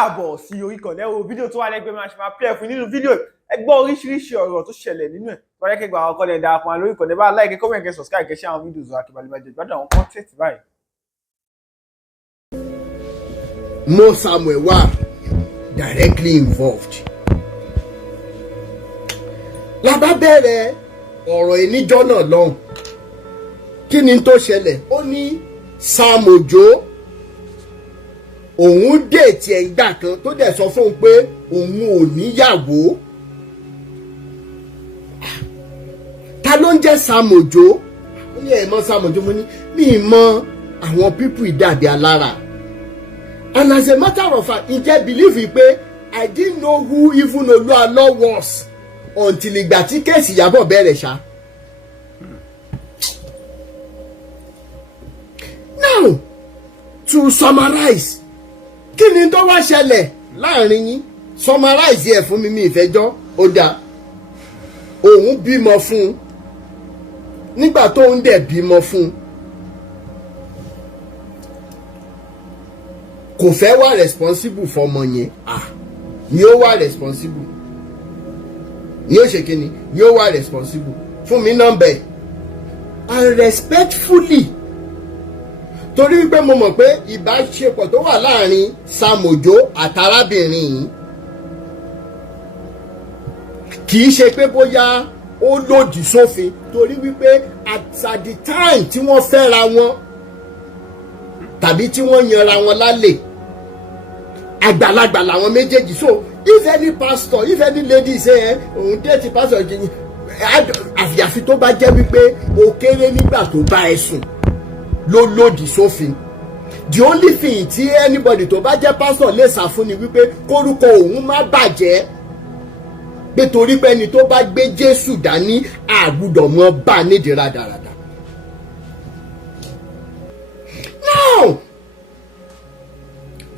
káàbọ̀ sí orí ìkànnì ẹ̀wọ̀ fídíò tó wà lẹ́gbẹ̀ẹ́ máa ṣe máa pẹ́ fún nínú fídíò ẹ gbọ́ oríṣiríṣi ọ̀rọ̀ tó ṣẹlẹ̀ nínú ẹ̀ wọ́n kẹ́gbà àwọn ọkọ̀ lẹ̀ darapọ̀ lórí ìkànnì bá like comment kẹ́ subscribe kẹ́ share àwọn fídíò wa kí balẹ̀ bàjẹ́ gbádùn àwọn content báyìí. Mo Samuel wà directly involved. La bá bẹ̀rẹ̀ ọ̀rọ̀ ìníjọ́ náà lọ́hùn. Kí ni tó ṣẹlẹ̀? Ó ní Sam Ojo òun déètì ẹ̀ ìgbà kan tó dẹ̀ sọ fún un pé òun ò níyàwó. Ta ló ń jẹ́ Sam Ojo? Ó ní ẹ̀ mọ̀ Sam Ojo, mo ní mi mọ̀ àwọn pípù ìdàbí alára. And as a matter of fact, ǹjẹ́ believe pé I didn't know who even Olualo was until ìgbà tí kéèsì Ìyábọ̀ bẹ̀rẹ̀ ṣá. Now, to summarize, kí ni tó wá ṣẹlẹ̀ láàrin yín? Summarize ẹ̀ fún mi ìfẹ́jọ́ ó dáa. Òun bímọ fún un. Nígbà tó ń dẹ̀ bímọ fún un. Kò fẹ́ wà responsible fọmọ yẹn. Ni ó wà responsible. Ni ó ṣe kíni? Ni ó wà responsible. Fún mi nọ́mbà ẹ̀. And respectfully. Torí wípé mo mọ̀ pé ìbáṣepọ̀ tó wà láàrin Sam Ojo àtàrábìnrin yìí kì í ṣe pé bóyá ó lòdì sófin, torí wípé at the time tí wọ́n fẹ́ra wọn tàbí tí wọ́n yanra wọn lálẹ́ àgbàlagbà làwọn méjèèjì. So if any pastor, if any lady say òun date pastor àfìyàfi tó bá jẹ́ wípé ó kéré nígbà tó bá ẹ sùn ló lòdì sófin. The only thing tí anybody tó bá jẹ́ pastor lè sá fún ni wípé kórúkọ òun má bàjẹ́, pé torí pé ẹni tó bá gbé Jésù dání àgùdọ̀ mọ́ bá nídìí rádaràdà. Now,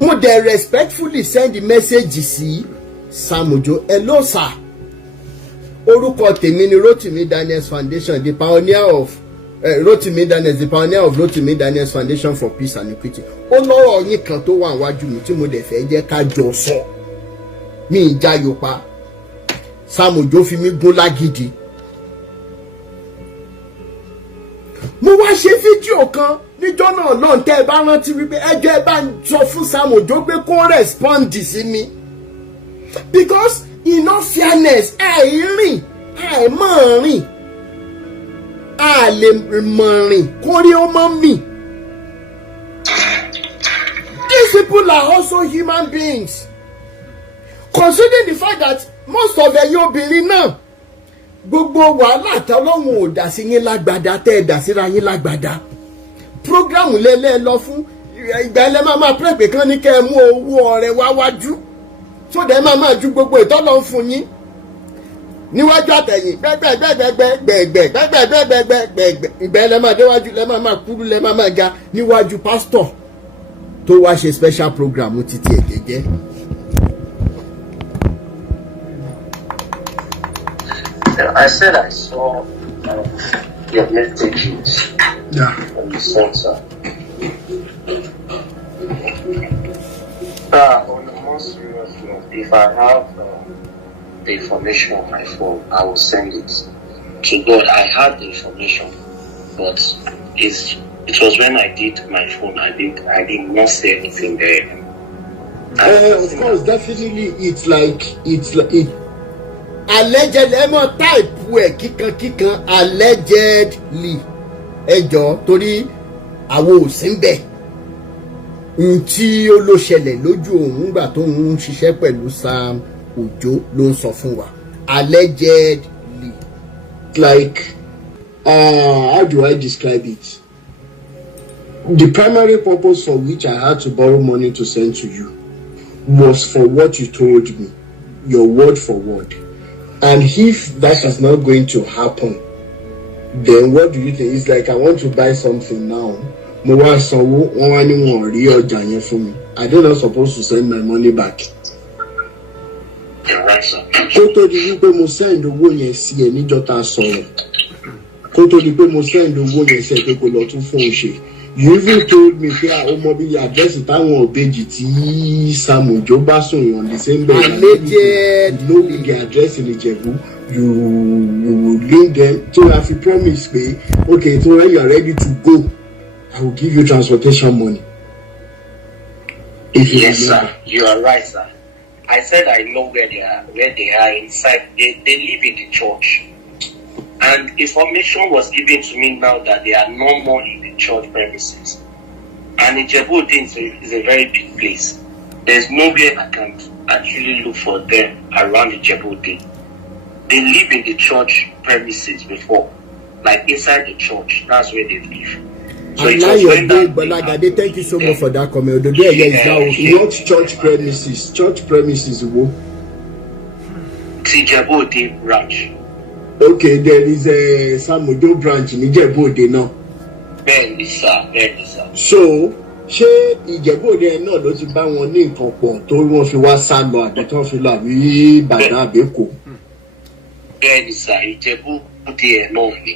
mo dey respectfully send the message sí Sam Ojo. Hello sir, orúkọ tèmi ni Rotimi Daniels Foundation, the pioneer of Rotimi Daniels, the pioneer of Rotimi Daniels Foundation for Peace and Equity. Ó lọ́rọ̀ yín kan tó wà níwájú mi tí mo dẹ̀ fẹ́ jẹ́ ká jọ sọ. Mi ìjáyò pa. Sam Ojo fi mí gún lágídí. Mo wá ṣe fídíò kan níjọ́ náà lọ́n tẹ́ ẹ bá rántí wípé ẹjọ́ ẹ bá ń sọ fún Sam Ojo pé kó respond sí mi. Because in all fairness, àìrìn àìmọ̀ rìn a lè mọ̀ rìn kórí ó mọ́ mì. These people are also human beings. Considering the fact that most of ẹ̀yin obìnrin náà gbogbo wàhálà tọ́lọ́hun ò dá sí yín lágbádá tẹ́ ẹ dá síra yín lágbádá. Program lẹ́lẹ́ lọ fún ìgbà ẹlẹ́ máa pray pé kán ní kẹ́ ẹ mú owó ọrẹ wá wájú. So dẹ̀ máa ju gbogbo ìtọ́lọ́ fún yín níwájú àtẹ̀yìn gbẹ̀gbẹ̀gbẹ̀gbẹ̀gbẹ̀gbẹ̀gbẹ̀gbẹ̀gbẹ̀ ìgbà ẹlẹ́ máa déwájú lẹ́ máa kúrú lẹ́ máa ga níwájú pastor tó wá ṣe special program títí ẹ̀ gẹ́gẹ́. I said I saw your messages on the sensor. On a more serious note, if I have the information on my phone, I will send it to God. I had the information, but it was when I did my phone, I did not say anything there. Of course, definitely, it's like allegedly, emo type ẹ kíkan allegedly ẹjọ́ torí àwọn ò sí ńbẹ̀ ntí ó ló ṣẹlẹ̀ lójú òun gbà tó ń ṣiṣẹ́ pẹ̀lú Sam Ojo ló ń sọ fún wa allegedly. Like how do I describe it? The primary purpose for which I had to borrow money to send to you was for what you told me, your word for word. And if that is not going to happen, then what do you think? It's like I want to buy something now. Mo wá sanwó, wọ́n wá ní wọn rí ọjà yẹn fún mi. I don't not supposed to send my money back. Kó tó di wípé mo send owó yẹn sí ẹ níjọ́ tá a sọ̀rọ̀. Kó tó di pé mo send owó yẹn sí ẹ pé kó lọ tún fún un ṣe. You even told me that Omobi address it on page Samu Jobasun on the same day. You know the address in the Jebu. You will link them. So if you promise me, okay, so when you are ready to go, I will give you transportation money. Yes, sir. You are right, sir. I said I know where they are inside. They live in the church. And information was given to me now that they are no more in the church premises. And Ewagbo is a very big place. There's no way I can actually look for them around Ewagbo. They live in the church premises before, like inside the church. That's where they live. So and now you're good, but like I did, thank you so much for that comment. The day is now not church premises. Church premises, Ewagbo branch. Okay, there is a Samudo branch in Ewagbo now. Bẹ́ẹ̀ni sir. So, ṣé Ewagbo náà ló ti bá wọn ní nǹkan pọ̀ tó wọ́n fi wá sá lọ àbí tó fi lọ àbí Ìbàdàn àbí Èkó? Bẹ́ẹ̀ni sir, Ewagbo náà ni.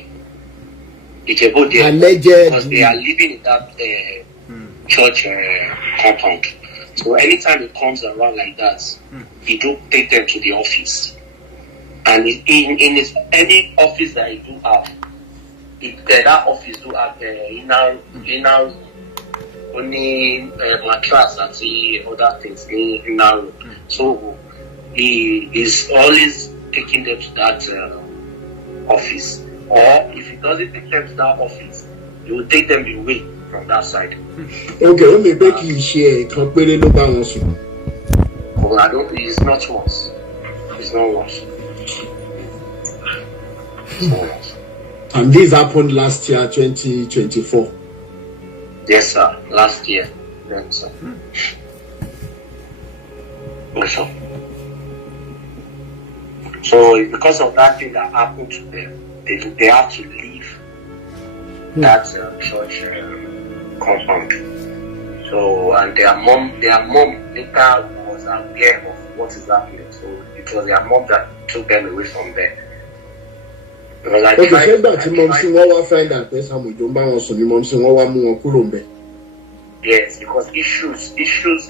Ewagbo alleged because they are living in that church compound. So anytime it comes around like that, he do take them to the office. And in any office that he do have, that office do have inner only mattress and the other things in inner room. So he is always taking them to that office. Or if he doesn't take them to that office, he will take them away from that side. Okay, let me make you share. Compare no balance. Oh, I don't. It's not worse. It's not worse. And this happened last year, 2024. Yes, sir. Last year. Yes, sir. Also. So because of that thing that happened to them, they have to leave that church compound. So and their mom later was aware of what is happening. So it was their mom that took them away from there. Okay, say that mom see what find that person we don't buy so mom see what mu won kúrò ńbẹ̀. Yes, because issues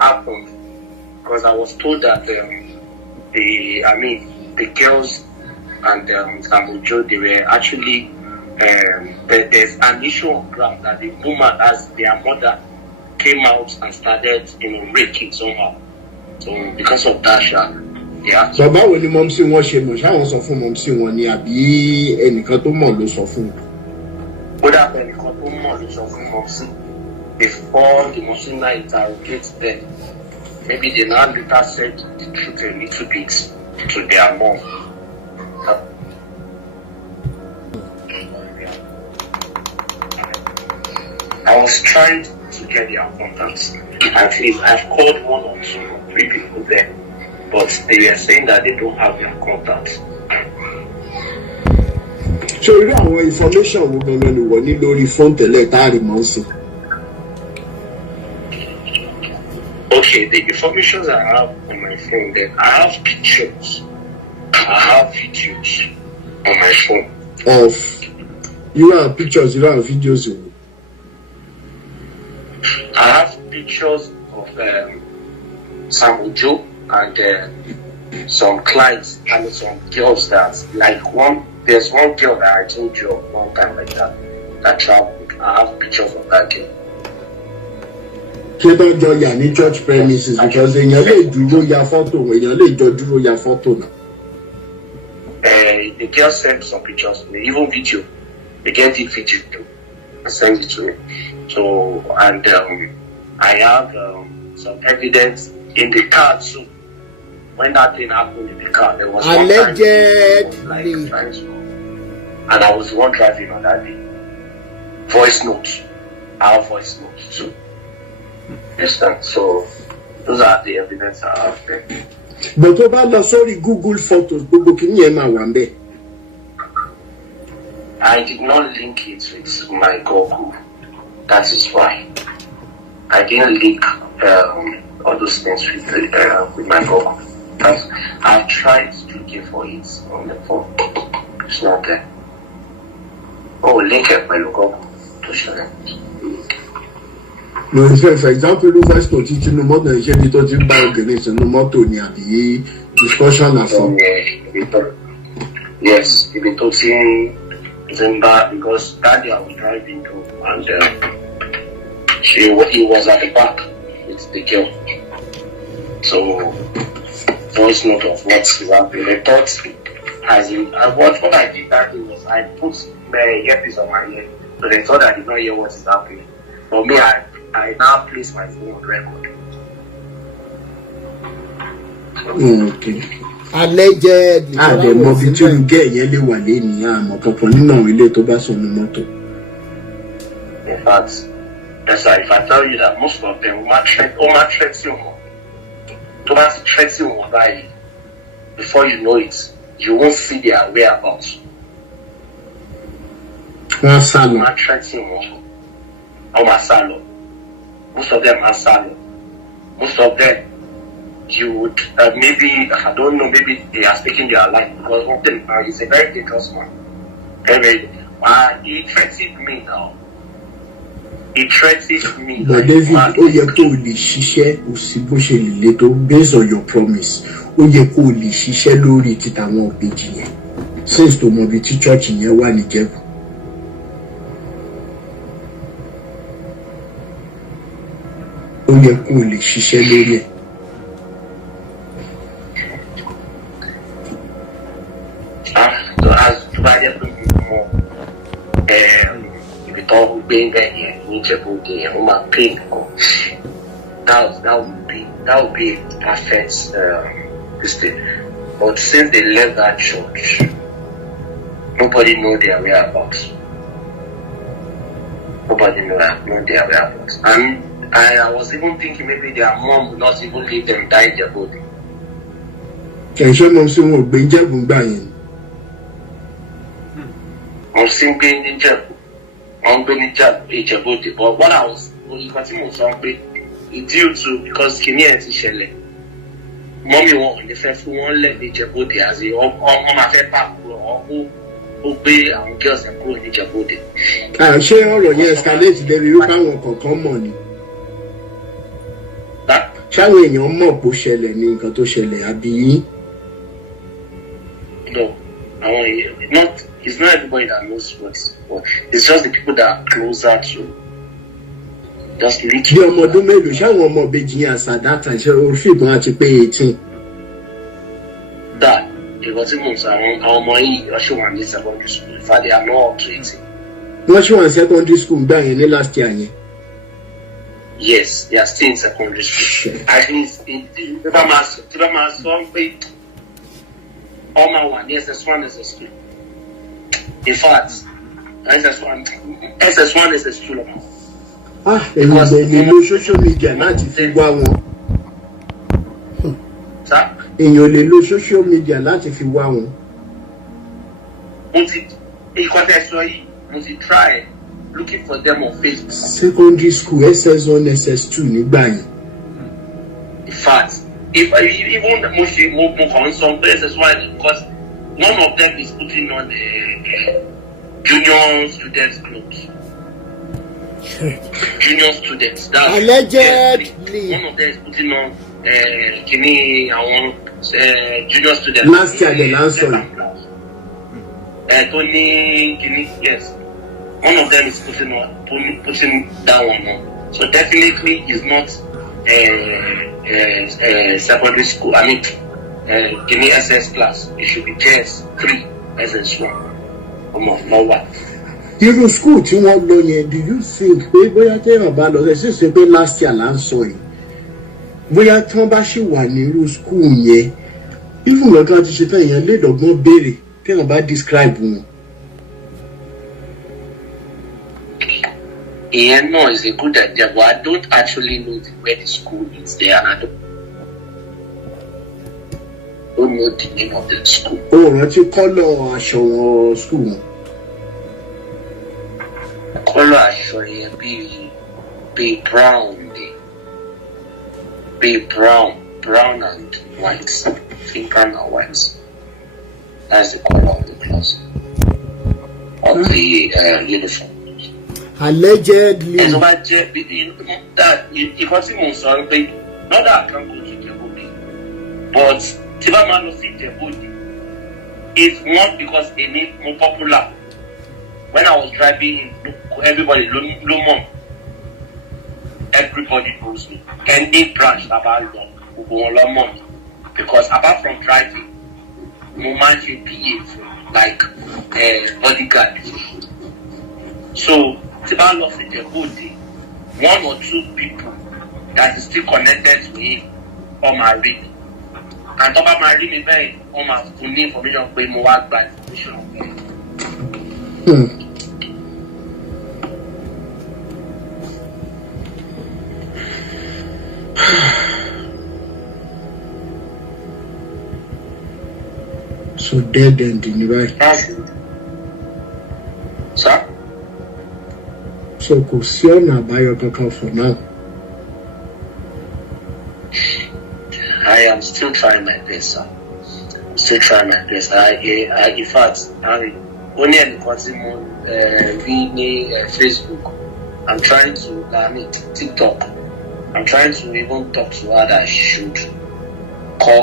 happened because I was told that the girls and Samujo, they were actually there's an issue on ground that the woman as their mother came out and started raking somehow. So because of that, so báwo ni mom sí wọn ṣe mọ̀ ṣáwọn sọ fún mom sí wọn ni àbí ẹnìkan tó mọ̀ ló sọ fún. Ó dàbí ẹnìkan tó mọ̀ ló sọ fún mom sí before the mom sí now interrogate them. Maybe they now later said the truth a little bit to their mom. I was trying to get their contacts. At least I've called 1 or 2 or 3 people there. But they were saying that they don't have their contact. So you know information we're going to need lórí phone tẹ́lẹ̀ tá rí mọ́ sí. Okay, the information I have on my phone, then I have pictures, I have videos on my phone. You have pictures, you don't have videos. I have pictures of Samujo and some clients and some girls that there's one girl that I told you of one time like that traveled. I have pictures of that girl. Ṣé tó jọ yà ní church premises because èèyàn lè dúró ya photo, èèyàn lè jọ dúró ya photo náà. The girl sent some pictures to me, even video. They get the video and send it to me. So and I have some evidence in the car too. When that thing happened in the car, there was allegedly, and I was the one driving on that day. Voice note, our voice note too. So those are the evidence I have there. But about the sorry Google photos, I did not link it with my Google. That is why I didn't link all those things with my Google. I've tried looking for it on the phone. It's not there. Oh, link it with my Google to show them. No, for example, ló fẹ́ sọ títí inú mọ́tò iṣẹ́ bí tó ti ń bá organization inú mọ́tò ni àbí discussion àsọ. Yes, ibi tó ti ń bá, because that day I was driving through and he was at the back with the girl. So, voice note of what's happening. I thought, what I did that day was I put my earpiece on my ear, so they thought I did not hear what is happening. For me, I now place my phone on record. Okay. Allegedly. The movie to get yellow one in Yam, Popolino, related to Bason. In fact, that's why if I tell you that most of them threats you, before you know it, you won't see their whereabouts. Most of them are salon. Most of them, you would maybe, I don't know, maybe they are speaking their life, because one thing is a very dangerous man. He threatened me now. He threatened me. But David, you told the shisha usibo little based on your promise. You call the shisha lori titamo beji. Since to mobiti church in your one jebu. You call the shisha lori. So as to buy them more, if you talk being there here, that would be a perfect mistake. But since they left that church, nobody know their whereabouts. And I was even thinking maybe their mom would not even leave them die in their body. Can you show me some Benjamin buying? I'm simply in I'm going to but what I was continue to it's due to because Kenya is Shelley. Mommy won't the first one let me Djibouti as a on my fair path or obey and girls and go in Djibouti. I'm sure all of you escalate the European work come money. That shall we your more push Shelley, Kato Shelley, Abi? No, it's not everybody that knows what's what. It's just the people that are closer to just literally. Your mother made you shall one more Beijing as at that time, so if you want to pay 18. That it was months our money, I should want this secondary school. In fact, they are not up to 18. What you want secondary school down in the last year? Yes, they are still in secondary school. I think in my son paid all my one, SS1 SS2. In fact, SS1 SS2. It was in social media, not if you want. In your little social media, not if you want. Must try looking for them on Facebook. Secondary school, SS1, SS2, Nipa. In fact, if even the most on some places why because none of them is putting on the junior students clubs. Junior students. That's allegedly. One of them is putting on Kini junior students. Last year the last one. Tony Kini, yes. One of them is putting that one on. So definitely is not secondary school. I mean, Kini SS class. It should be JS3 SS1. No one. Even school tí wọ́n lọ yẹn, do you think pé bóyá téèyàn bá lọ ṣe ṣe pé last year là ń sọ yìí bóyá tí wọ́n bá ṣì wà nírú school yẹn even lọ́dún àti ṣe tán èèyàn lè dọ̀gbọ́n béèrè téèyàn bá describe wọn. Yeah, no, it's a good idea, but I don't actually know where the school is there, and I don't know the name of the school. Oh, rántí colour aṣọ wọn school wọn. Colour aṣọ yẹn be brown and white. I think brown and white. That's the colour of the class of the uniform. Allegedly. And so I just that if I see more sorry, not that I can go to the body, but Tiba man will see the body. It's one because they need more popular. When I was driving, everybody Lumon. Everybody knows me. Any branch about long, because apart from driving, moment you behave like bodyguard. So Tiba lost in the body. 1 or 2 people that is still connected to him or married. And top of married me very almost to need information for more bad information. So dead ending, right? Sir? So kò sí ọ̀nà àbáyọ kankan for now. I am still trying my best, sir. I'm still trying my best. In fact, I only in Facebook. I'm trying to TikTok. I'm trying to even talk to her that she should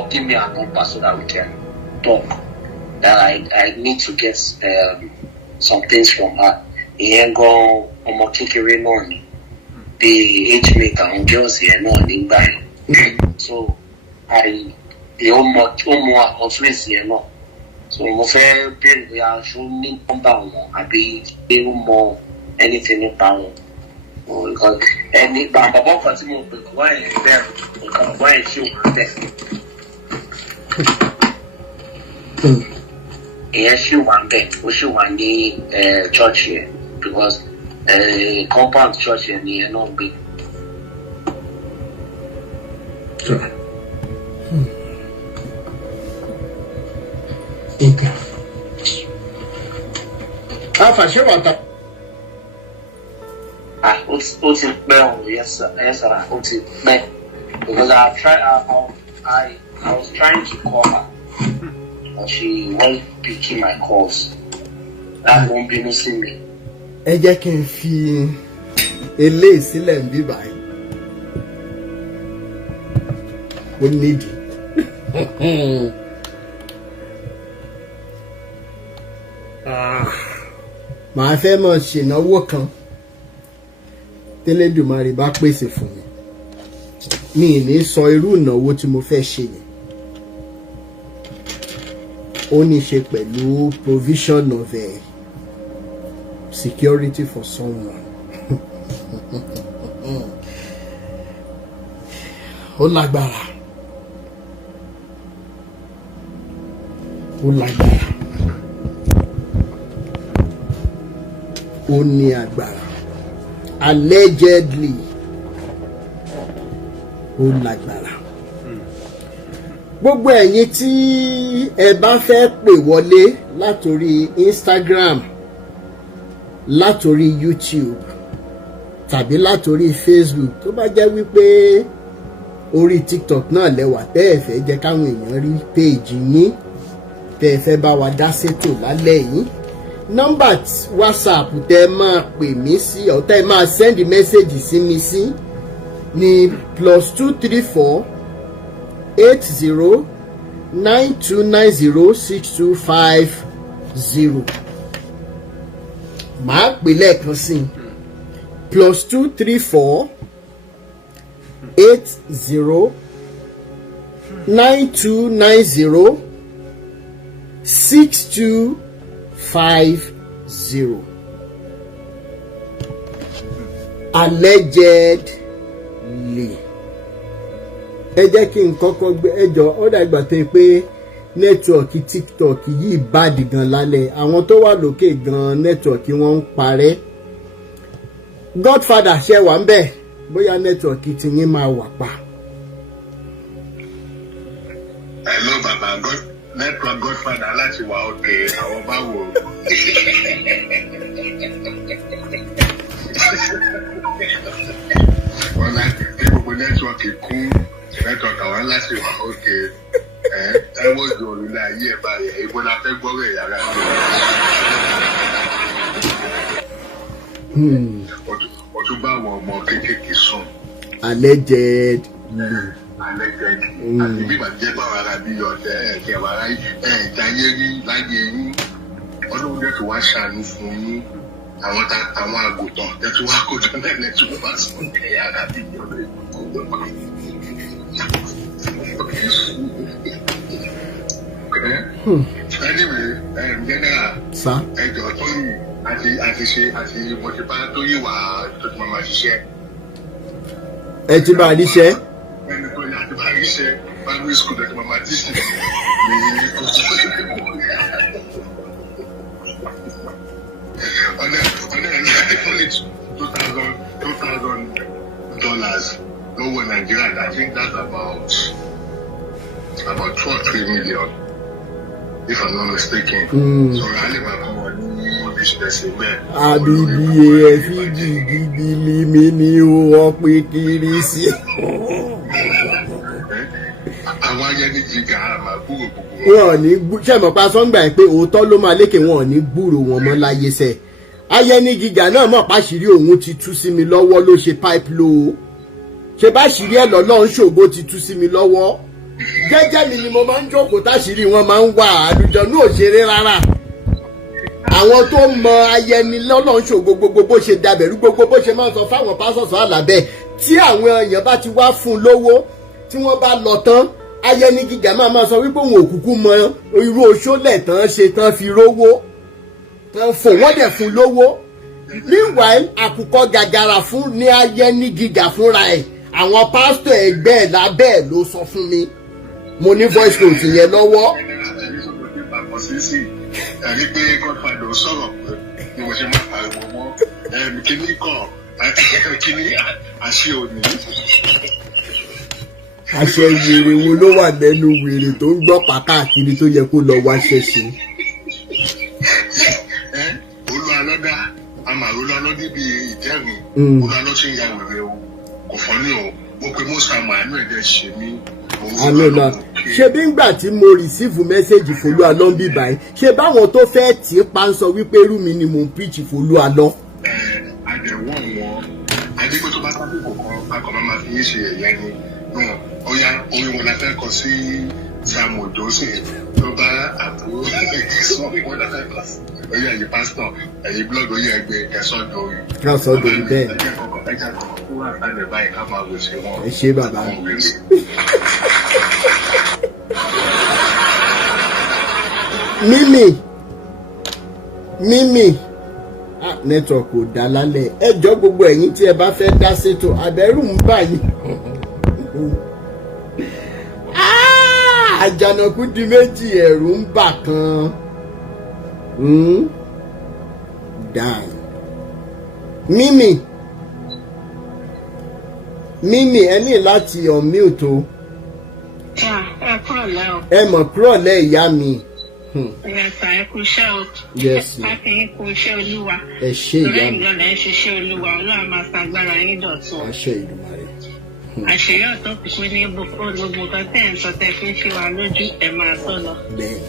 give me a number so that we can talk. That I need to get some things from her. Ìyẹn gan ọmọ kékeré náà ni the age mate àwọn girls yẹn náà nígbà yẹn. So ó mọ àkọsílẹ̀ yẹn náà. So mo fẹ́ bẹ̀rẹ̀ pé aṣọ ní nọ́mbà wọn àbí pé ó mọ anything nípa wọn. Ẹni bàbá kan tí mo pè kọ́ wá yẹn bẹ́ẹ̀ nǹkan bàbá yẹn ṣì wà bẹ́ẹ̀. Ìyẹn ṣì wà bẹ́ẹ̀ ó ṣì wà ní church yẹn because compound church yẹn ni ẹ náà gbé. Àfàṣẹ wàtà. Ó ti pẹ́ o, yes sir, ó ti pẹ́ because I was trying to call her but she wasn't picking my calls. That won't be no see me. Ẹ jẹ́ kí n fi eléyìí sílẹ̀ ń bí báyìí. Ó nídìí. Màá fẹ́ mọ̀ ṣènáwó kan tẹ́lẹ̀dùmarè bá pèsè fún mi. Mi ì ní sọ irú ìnáwó tí mo fẹ́ ṣe yẹn. Ó ní ṣe pẹ̀lú provision of security for someone. Ó lágbára. Ó lágbára. Ó ní agbára. Allegedly. Ó lágbára. Gbogbo ẹ̀yin tí ẹ bá fẹ́ pè wọlé látorí Instagram, látorí YouTube tàbí látorí Facebook tó bá jẹ́ wípé orí TikTok náà lẹ́wà tẹ́ ẹ fẹ́ jẹ́ káwọn èèyàn rí péèjì yín tẹ́ ẹ fẹ́ bá wa dá sétò lálẹ́ yìí, nọ́mbà WhatsApp tẹ́ ẹ máa pè mí sí ọ̀ tẹ́ ẹ máa send message sí mi sí ní +234 80 9290 6250. Màá pè lẹ́ẹ̀kan sí +234 80 9290 6250. Allegedly. Ẹ jẹ́ kí n kọ́kọ́ gbé ẹjọ́ ó dàgbà tó pé nẹ́tíwọ̀kì TikTok yìí bàdì gan lálẹ́, àwọn tó wà lókè gan nẹ́tíwọ̀kì wọn ń parẹ́. Godfather ṣe wà ń bẹ̀ bóyá nẹ́tíwọ̀kì tí yín máa wà pa. Hello bàbá network Godfather láti wà òkè àwọn báwo. Wọ́n láti bí gbogbo nẹ́tíwọ̀kì kún nẹ́tíwọ̀kì àwọn láti wà òkè. Ẹ wọ́n ju òrùlé ayé ẹ̀ báyìí ìbò la fẹ́ gbọ́rọ̀ yàrá. Ọtún bá àwọn ọmọ kéékèèké sùn. Allegedly. Àti bí ìbàjẹ́ bá wà rà bí ọ̀tẹ̀ ẹ̀kẹ́ wà rà ẹ̀ẹ́dáyé rí láyé yín. Ọlọ́run dẹ̀ tó wá ṣàánú fún yín. Àwọn àgùntàn tẹ̀ tó wá kójọ náà lẹ́tọ́ wá sùn ẹ̀yà rà bí ọ̀tẹ̀ Anyway, general, ẹjọ́ tó yìí àti mọ̀tìpá tó yìí wà tó ti máa ṣiṣẹ́. Ẹ ti bá a níṣẹ́. Ẹni tó yà ti bá a níṣẹ́ primary school tó ti máa tíṣì ní ọjọ́ ọ̀nà $2,000 lọ́wọ́ Nàìjíríà. I think that's about 2 or 3 million. If I'm not mistaken. So Rally Mako this person where Abibi Fiji mini o pe kiri si. Àwọn ayẹni jìgà máa gbúrò gbogbo. Wọ́n ní ṣé mo pa so ngba pé òótọ́ ló máa lékè wọn ní gbúrò wọn mọ́ láyé ṣe. Ayẹni gíga náà mọ̀ páṣírí òun ti tú sí mi lọ́wọ́ ló ṣe pipe low. Ṣé bá ṣírí ẹ lọ́lọ́run ṣògo ti tú sí mi lọ́wọ́. Jẹ́jẹ́ mi ni mo máa ń jókòó táṣírí wọn máa ń wà àlùjọ̀nú òṣèré rárá. Àwọn tó mọ ayẹni lọ́lọ́run ṣògo gbogbo bó ṣe dàbẹ̀rú gbogbo bó ṣe máa ń sọ fáwọn pásọ̀sọ̀ àlàbẹ̀ tí àwọn èèyàn bá ti wá fún lówó tí wọ́n bá lọ tán ayẹni gíga máa sọ wípé òun òkùnkùn mọ irú oṣólẹ̀ tán ṣe tán fi rówó tán fò wọ́n dẹ̀ fún lówó. Meanwhile àkùkọ gàgàrà fún ní ayẹni gíga fúnra ẹ̀ àwọn pásítọ̀ ẹgbẹ́ ẹ̀ lábẹ́ ẹ̀ ló sọ fún mi. Mo ní voice note yẹn lọ́wọ́. Ẹ̀rí pé Godfather sọ̀rọ̀ pé bí mo ṣe máa pariwo mọ́ kíní kan kíní àṣẹ òní. Àṣẹ wèrè wo ló wà lẹ́nu wèrè tó ń gbọ́ pàkáàkiri tó yẹ kó lọ wá ṣẹ́ṣe. Olúalọ́dá àmàlólọ́lọ́ níbi ìjẹ́rìí olúalọ́ ṣe ń ya wèrè o kò fọ́ ní o mo pe mọ́sàmù àánú ẹ̀dẹ̀ ṣe mí. Àlọ́lá ṣe bí ngbà tí mo receive message fòlú àlọ́ ń bí báyìí ṣe báwọn tó fẹ́ tì í pa ń sọ wípé irú mi ni mò ń preach fòlú àlọ́. Àdẹ̀wọ̀ wọn adigun tó bá sábìkò kan akọ̀ máa fi yín ṣe ẹ̀yẹ ni ọ̀ya orin wọn la fẹ́ kọ sí Sam Ojo sí ló bá àbúrò sọ wọn la fẹ́ kọ sí ọ̀ya ẹ̀yìn pásítọ̀ ẹ̀yìn blọọgì oyè ẹgbẹ́ kẹsàn-án dorí. Kẹsàn-án dorí bẹ́ẹ̀. ẹ̀jẹ̀ kọ̀ọ̀kan kó wà sálẹ̀ báyìí ká máa wò sí wọn. Ẹ ṣé bàbá. Mímì network ò dá lálẹ́ ẹjọ́ gbogbo ẹ̀yin tí ẹ bá fẹ́ dá sétò àbẹ̀rù ń bà yín. Àjànàkú di méjì ẹ̀rù ń bà kan. Dan Mímì ẹ ní láti unmute o. Ẹ kúrọ̀lẹ́ o. Ẹ mọ̀ kúrọ̀lẹ́ ìyá mi. Ẹ̀sà ẹ kú iṣẹ́ o. Yes. Láti yín kú iṣẹ́ Olúwa. Ẹ ṣé ìyá mi. Lórí ìgbọ́dọ̀ ẹ ṣiṣẹ́ Olúwa Ọlọ́run máa ṣàgbára yín dọ̀tun. Àṣẹ Ìdùmarè. Àṣeyọ́ ọ̀tọ̀ kúkú ní gbogbo nǹkan tẹ̀ ń sọ tẹ́ fi ń ṣe wa lójú ẹ̀ máa tọ́ lọ. Bẹ́ẹ̀ni.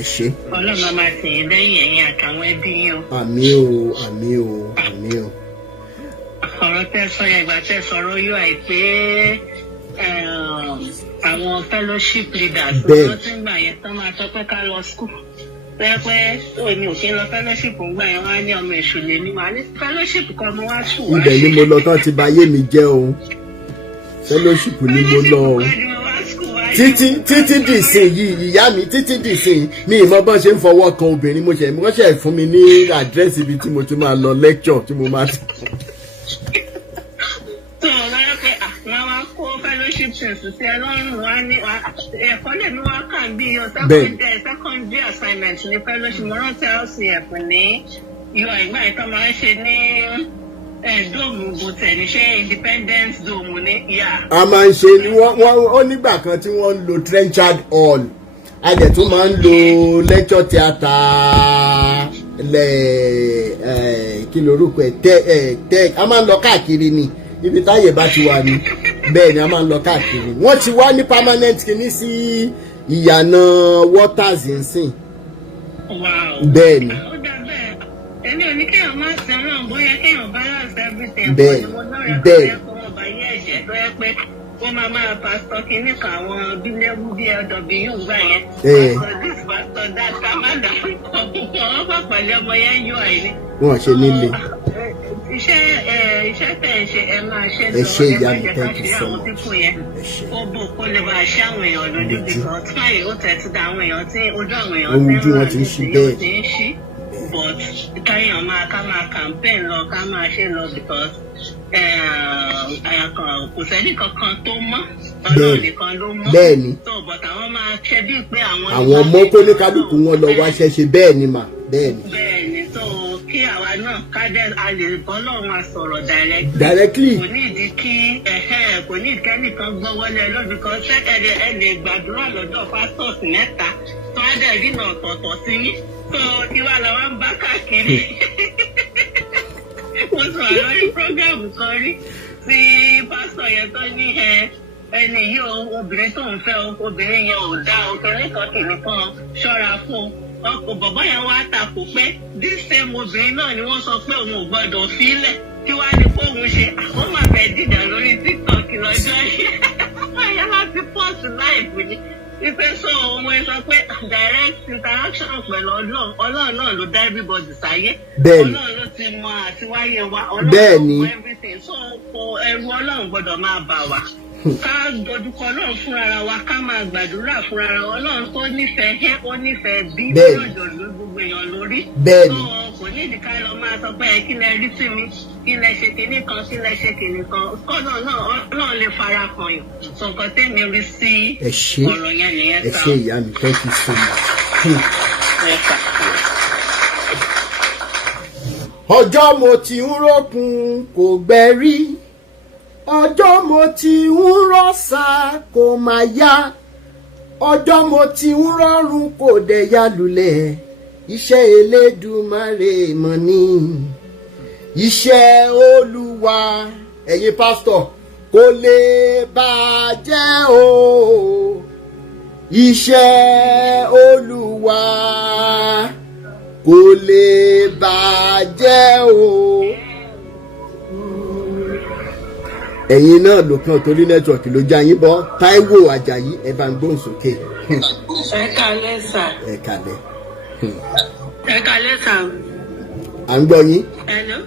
Ẹ ṣé. Ọlọ́run máa tì yín lẹ́yìn ẹ̀yin àtàwọn ẹbí yín o. Àmín o, àmín o, àmín o. Ọ̀rọ̀ tẹ́ sọ yẹn ìgbà tẹ́ sọ̀rọ̀ yóò àìpé àwọn fellowship leaders wọ́n ti ń gbà yẹn tán máa sọ pé ká lọ school pẹ́pẹ́ òní òkè lọ fellowship ń gbà yẹn wá ní ọmọ èṣù lè ní wà ní fellowship kan mo wá sùn wá. Ibẹ̀ ni mo lọ tán ti bà ayé mi jẹ́ o fellowship ni mo lọ o títí dìsìn yìí ìyá mi títí dìsìn mi ìmọ̀ bọ́n ṣe ń fọwọ́ kan obìnrin wọ́n ṣe fún mi ní àdírẹ́sì ibi tí mo ti máa lọ lecture tí mo máa. Fellowship sense sí Ọlọ́run wa ní ẹ̀kọ́ lè ní wá kàn bí secondary assignment ní fellowship mo rántí LCF ní yọ ìgbà ìtọ́ máa ń ṣe ní dóòmù bùtẹ̀ ní ṣe independence dóòmù ní ìyá. A máa ń ṣe ni wọ́n ó nígbà kan tí wọ́n ń lo Trenchard Hall a dẹ̀ tún máa ń lo lecture theatre kí lorúkọ ẹ̀ a máa ń lọ káàkiri ni ibi táyè bá ti wà ní bẹ́ẹ̀ ni a máa ń lọ káàkiri wọ́n ti wá ní permanent kìíní sí ìyànà waters nsìn bẹ́ẹ̀ ni èmi ò ní kéèyàn má sin Ọlọ́run bóyá kéèyàn balance everything. Bẹ́ẹ̀ni tó yẹ pé wọ́n máa pásítọ̀ kínní kan àwọn bílẹ̀wù bí ẹ̀dọ̀bí yóò gbà yẹn. pásítọ̀ dáta má dà ọ̀pọ̀ wọn bá pẹ̀lú ọmọ yẹn yọ àìní. Wọ́n ṣe nílé. iṣẹ́ tẹ̀ ń ṣe ẹ máa ṣe lọ ẹ ṣe ìyá mi ẹ má jẹ́ ká ṣe àwọn pípò yẹn kó bò kó lè bá ṣe àwọn èèyàn lójú bìkan tíwáyé ó tẹ̀ ti da àwọn èèyàn tí ojú àwọn èèyàn tí ń ṣí but káyọ̀ ká máa campaign lọ ká máa ṣe lọ because kò sẹ́ni kankan tó mọ́ Ọlọ́run nìkan ló mọ́. Bẹ́ẹ̀ni. so but àwọn máa ṣe bíi pé àwọn ọmọ kóníkálùkù wọn lọ wá ṣẹṣẹ bẹ́ẹ̀ ni mà bẹ́ẹ̀ni. bẹ́ẹ̀ni so kí àwa náà ká dẹ́ a lè bọ́ lọ́run a sọ̀rọ̀ directly. kò ní ìdí kí kò ní ìkẹ́nìkan gbọ́ wọlé lọ́dún kan ṣẹ́kẹ̀dẹ̀ ẹ lè gbàdúrà lọ́dọ̀ pastors mẹ́ta tó á dẹ̀ rí náà ọ̀tọ̀ọ̀tọ̀ sí yín so kí wàá làwọn ń bá káàkiri. wọ́n sọ lórí prógámù kan rí tí pásítọ̀ yẹn tó ní ẹni yìí obìnrin tó ń fẹ́ obìnrin yẹn ò dá obìnrin kan kìnnì kan ṣọ́ra fún ọkọ̀ bọ̀bọ́ yẹn wá takò pé this same obìnrin náà ni wọ́n sọ pé òun ò gbọ́dọ̀ fílẹ̀ kí wàá ní fóun ṣe àwọn máa fẹ́ dìjà lórí TikTok lọ́jọ́ yìí wọ́n yẹn láti pọ́ọ̀sì láìpù ni wípé sọ ọmọ ẹ sọ pé direct interaction pẹ̀lú Ọlọ́run náà ló dá everybody sáyé Ọlọ́run ló ti mọ àtiwáyé wa Ọlọ́run ló mọ everything so ẹrù Ọlọ́run gbọ́dọ̀ máa bà wá ká dojúkọ Ọlọ́run fúnra wa ká máa gbàdúrà fúnra wa Ọlọ́run tó nífẹ̀ẹ́ ó nífẹ̀ẹ́ bí ọjọ́ ló gbogbo èèyàn lórí so kò ní ìdíkà lọ máa sọ pé kí lẹ rí sí mi kí lẹ ṣe kinní kan kí lẹ ṣe kinní kan kọ́nà náà Ọlọ́run lè fara kan yàn so nǹkan tẹ́mi rí sí ọ̀rọ̀ yẹn nìyẹn sá. ẹ ṣé ìyá mi thank you so much. ọjọ́ mo ti ń rókun kò gbẹ rí ọjọ́ mo ti ń rọ́ṣà kò máa yá ọjọ́ mo ti ń rọrùn kò dẹ̀ yá lulẹ̀ iṣẹ́ Elédùmarè mọ̀ ni iṣẹ́ Olúwa ẹ̀yin pásítọ̀ kò lè bàjẹ́ o iṣẹ́ Olúwa kò lè bàjẹ́ o. ẹ̀yin náà ló kàn torí nẹ́tíwọ̀kì ló já yín bọ́ Táíwò Àjàyí ẹ bá ń gbóhùn sókè. ẹ kálẹ́ sà. ẹ kálẹ́. ẹ kálẹ́ sà. à ń gbọ́ yín. hello.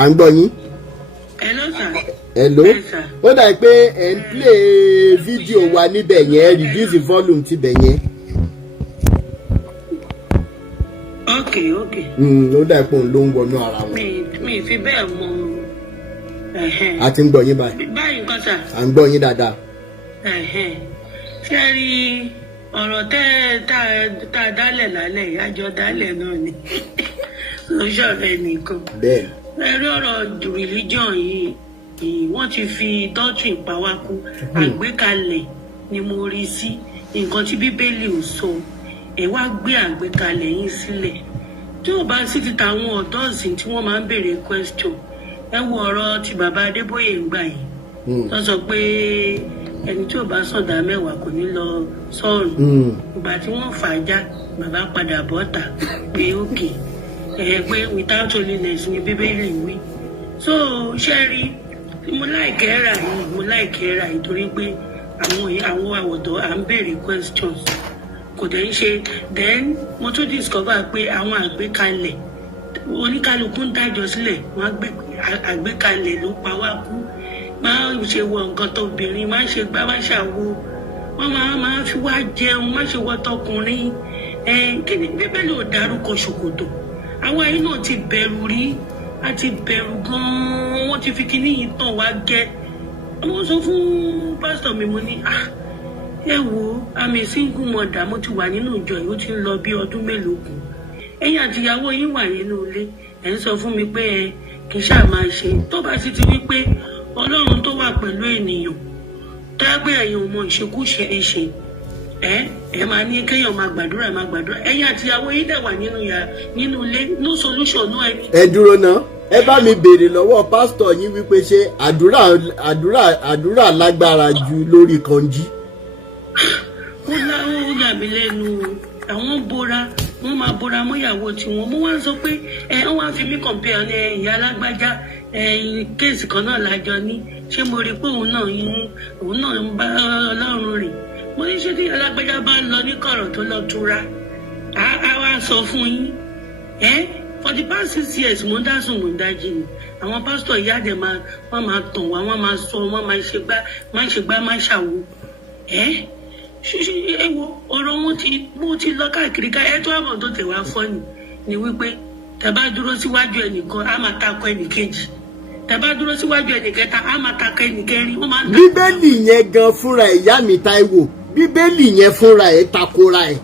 à ń gbọ́ yín. hello sà. hello. ó dà pé ẹ̀ ń play fídíò wa níbẹ̀ yẹn reduce the volume tibẹ̀ yẹn. ok. ó dà pé òun ló ń wọnú ara wọn. mi fi bẹ́ẹ̀ mọ. a ti ń gbọ́ yín báyìí. báyìí nǹkan sà. à ń gbọ́ yín dáadáa. ṣé rí ọ̀rọ̀ tá a dálẹ̀ lálẹ́ ìyájọ́ dálẹ̀ náà ni lóṣù ọ̀rẹ́ nìkan. bẹ́ẹ̀. ẹ rí ọ̀rọ̀ religion yìí wọ́n ti fi doctrine pa wá kú àgbékalẹ̀ ni mo rí sí nǹkan tí Bíbélì ò sọ ẹ wá gbé àgbékalẹ̀ yín sílẹ̀ tí ò bá sí ti tàwọn ọ̀dọ́ ọ̀sìn tí wọ́n máa ń béèrè question ẹ wo ọ̀rọ̀ tí bàbá Adébóyè ń gbà yìí tó sọ pé ẹni tí ò bá sọ̀dá mẹ́wàá kò ní lọ sọ́ọ̀rùn ìgbà tí wọ́n fà á já bàbá padà bọ́ta pé òkè pé without holiness ni Bíbélì wí so ṣe rí mo láìkẹ́ rà yìí torí pé àwọn àwọ̀dọ́ à ń béèrè questions kò dẹ̀ ń ṣe then mo tún discover pé àwọn àgbékalẹ̀ oníkálukú ń dájọ́ sílẹ̀ wọ́n àgbékalẹ̀ ló pa wá kú máa ń ṣe wọ nǹkan tó obìnrin máa ń ṣe gbá máa ṣàwo wọ́n máa fi wá jẹun máa ṣe wọ tọkùnrin kí ni Bíbélì ò dárúkọ ṣòkòtò àwa yìí náà ti bẹ̀rù rí a ti bẹ̀rù gan-an wọ́n ti fi kíní yìí tàn wá gẹ́ mo sọ fún pásítọ̀ mi mo ní ẹ wo àmì single mother mo ti wà nínú ìjọ yìí ó ti ń lọ bí ọdún mélòó kan ẹ̀yin àtìyàwó yín wà nínú ilé ẹ̀ ń sọ fún mi pé kì í ṣáà máa ṣe tó bá sì ti wí pé Ọlọ́run tó wà pẹ̀lú ènìyàn dágbé ẹ̀yin ò mọ ìṣekúṣe ẹ̀ṣẹ̀ ẹ máa ní kéèyàn máa gbàdúrà ẹ̀yin àtìyàwó yín dẹ̀ wà nínú ilé no solution no ẹni. ẹ dúró ná ẹ bá mi béèrè lọ́wọ́ pásítọ̀ yín wípé ṣé àdúrà lágbára ju lórí kan jí. ó yà mí lẹ́nu àwọn bóra wọ́n máa bóra mọ́yàwó tiwọn. Mo wá ń sọ pé wọ́n wá fi mí compare ní ìyá alágbájá kéèsì kan náà lájọ ní ṣé mo rí pé òun náà ń bá Ọlọ́run rìn. Mo ní ṣé tí alágbájá bá lọ ní kọ̀rọ̀ tó lọ túra á wá sọ fún yín. For the past 6 years mo ń dá sùn mo ń dájí ni àwọn pásítọ̀ ìyá dẹ̀ wọ́n máa tàn wá wọ́n máa sọ wọ́n máa ṣe gbá máa ṣàwo. Ṣíṣe ewo ọ̀rọ̀ mo ti lọ káàkiri ká tó àmọ̀ tó tẹ̀ wá fọ́ ni wípé tàbá dúró síwájú ẹnìkan á máa takọ ẹnìkejì tàbá dúró síwájú ẹnìkẹta á máa takọ ẹnìkẹrin. Bíbélì yẹn gan fúnra ẹ̀ ìyá mi Táíwò Bíbélì yẹn fúnra ẹ̀ takora ẹ̀.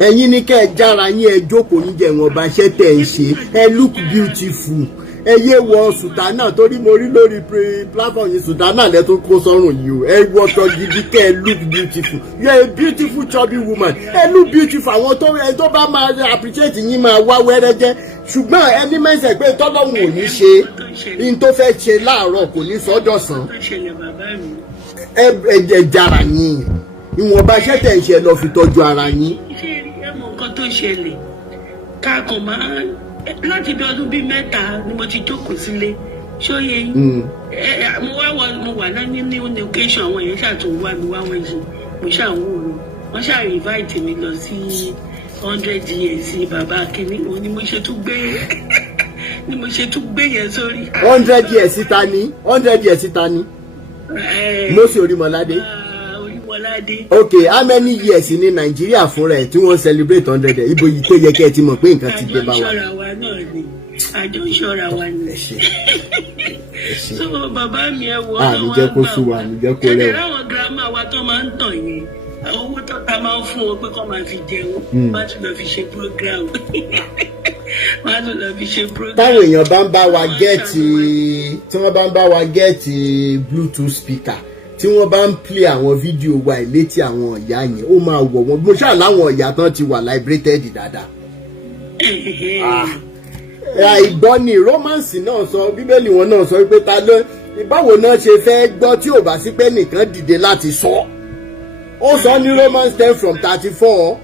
Ẹ̀yin ní kẹ́ ẹ jára yín ẹ jókòó yín jẹ́ wọn bá ṣẹ́ tẹ̀ ń ṣe ẹ look beautiful ẹ yé wọ sùtánà torí mo rí lórí platform yìí sùtánà lẹ tó kó sọ́rùn yìí o ẹ wọ sọ gidi kẹ́ ẹ look beautiful you are a beautiful chubby woman ẹ look beautiful àwọn tó bá máa appreciate yín máa wá wẹ́rẹ́ jẹ́ ṣùgbọ́n ẹni mẹ́sẹ̀ pé tọ́lọ́hún ò ní ṣe ní tó fẹ́ ṣe láàárọ̀ kò ní sọ́dọ̀sán ẹ jára yín ìwọ̀nba ṣẹ́tẹ̀ ń ṣe lọ fi tọ́jú ara yín. Ẹ mọ nǹkan tó ṣẹlẹ̀ káàkàn máa láti bí ọdún bíi 3 ni mo ti jókòó sílé ṣóyè yín mo wà ní ní occasion àwọn èèyàn ṣàtún wá mi wá wọn yìí mo ṣàwòrán wọn ṣàrí invite mi lọ sí 100 years bàbá kìíní òun ni mo ṣe tún gbé yẹn sórí. 100 years síta ni 100 years síta ni Mósè Orímọládé. Okay, how many years ní Nàìjíríà fúnra ẹ̀ tí wọ́n celebrate 100 ibo yìí tó yẹ kẹ́ ẹ ti mọ̀ pé nǹkan ti dé bá wa. Àjọ ìṣọ́ra wa ni. So bàbá mi ẹ wọ ọ̀nà wa jẹ́ kó sú wa ní jẹ́ kó rẹ̀. Ẹ̀rọ àwọn girama wa tó máa ń tàn yẹn owó tó ta máa ń fún wọn pé kó máa fi jẹun wọ́n tún lọ fi ṣe program. Táwọn èèyàn bá ń bá wa gẹ́ẹ̀tì tí wọ́n bá ń bá wa gẹ́ẹ̀tì Bluetooth speaker tí wọ́n bá ń play àwọn fídíò wa létí àwọn ìyá yẹn ó máa wọ̀ wọ́n mo ṣáà láwọn ìyá tán ti wà liberated dáadáa. Ìgbọ́ ni romance náà sọ Bíbélì wọn náà sọ pé ta ló báwo náà ṣe fẹ́ gbọ́ tí ò bá sí pé nìkan dìde láti sọ ó sọ ní Romans 10:34.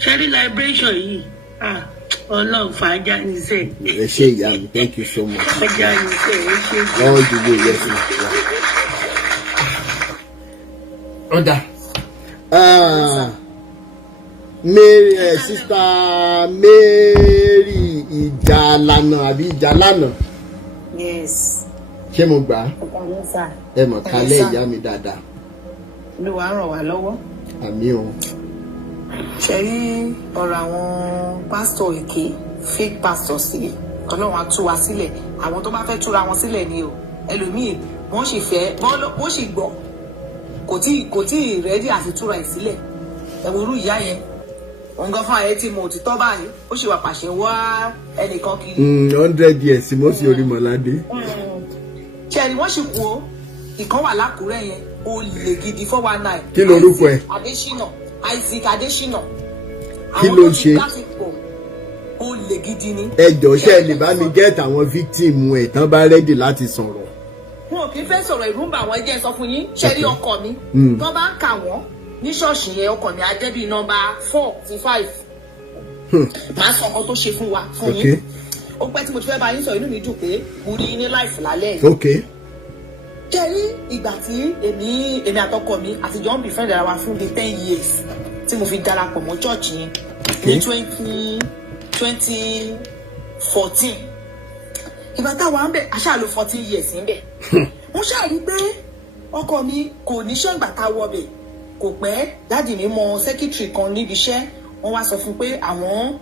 ṣẹ́rí liberation yìí Ọlọ́run fàájà ní sẹ́. Ẹ ṣé ìyá mi thank you so much. Fàájà ní sẹ́ ẹ ṣé. All the way yes ma. Ọ̀dà Mary sister Mary Ìjàlànà àbí Ìjàlànà. Yes. Ṣé mo gbà á? Ẹ mọ̀ kálẹ̀ ìyá mi dáadáa. Olúwa ràn wá lọ́wọ́. Àmín o. Ṣé rí ọ̀rọ̀ àwọn pásítọ̀ èké fake pastors sí Ọlọ́run á tú wa sílẹ̀ àwọn tó bá fẹ́ túra wọn sílẹ̀ ni o ẹlòmíì wọ́n sì fẹ́ wọ́n sì gbọ́ kò tí rẹ́dí àti túra ẹ̀ sílẹ̀ ẹ̀wòrú ìyá yẹn òun gan fún àyè tí mo ti tọ́ báyìí ó sì wà pàṣẹ wá ẹnìkan kiri. 100 years Mósè Orímọládé. ṣé ẹni wọ́n sì kú o ìkan wà lákùúrẹ́ yẹn olè gidi 419. Kí lorúkọ ẹ̀? Adésínà Isaac Adésínà. Kí ló ń ṣe? Olè gidi ni. Ẹ jọ̀ọ́ ṣé ẹ lè bá mi get àwọn victim ẹ̀ tán bá ready láti sọ̀rọ̀. Wọn kì í fẹ́ sọ̀rọ̀ ìrúmbà àwọn ẹjẹ́ sọ fún yín ṣe rí ọkọ mi tó bá ń kà wọ́n ní ṣọ́ọ̀ṣì yẹn ọkọ mi á jẹ́ bíi nọ́mbà 4 sí 5. Màá sọ ọkọ tó ṣe fún wa fún yín. Ó pẹ́ tí mo ti fẹ́ bá yín sọ inú mi dùn pé mo rí ní láìfù lálẹ́ yìí. Ṣé rí ìgbà tí èmi àtọkọ mi àtijọ́ ń befriend ara wa fún bíi 10 years tí mo fi darapọ̀ mọ́ church yẹn ní 2014. Ìgbà táwa ń bẹ̀ aṣáà lo 14 years ń bẹ̀. Wọ́n ṣáà rí pé ọkọ mi kò níṣẹ́ ìgbà tá a wọ bẹ̀ kò pẹ́ dáàdì mi mọ secretary kan níbi iṣẹ́ wọ́n wá sọ fún pé àwọn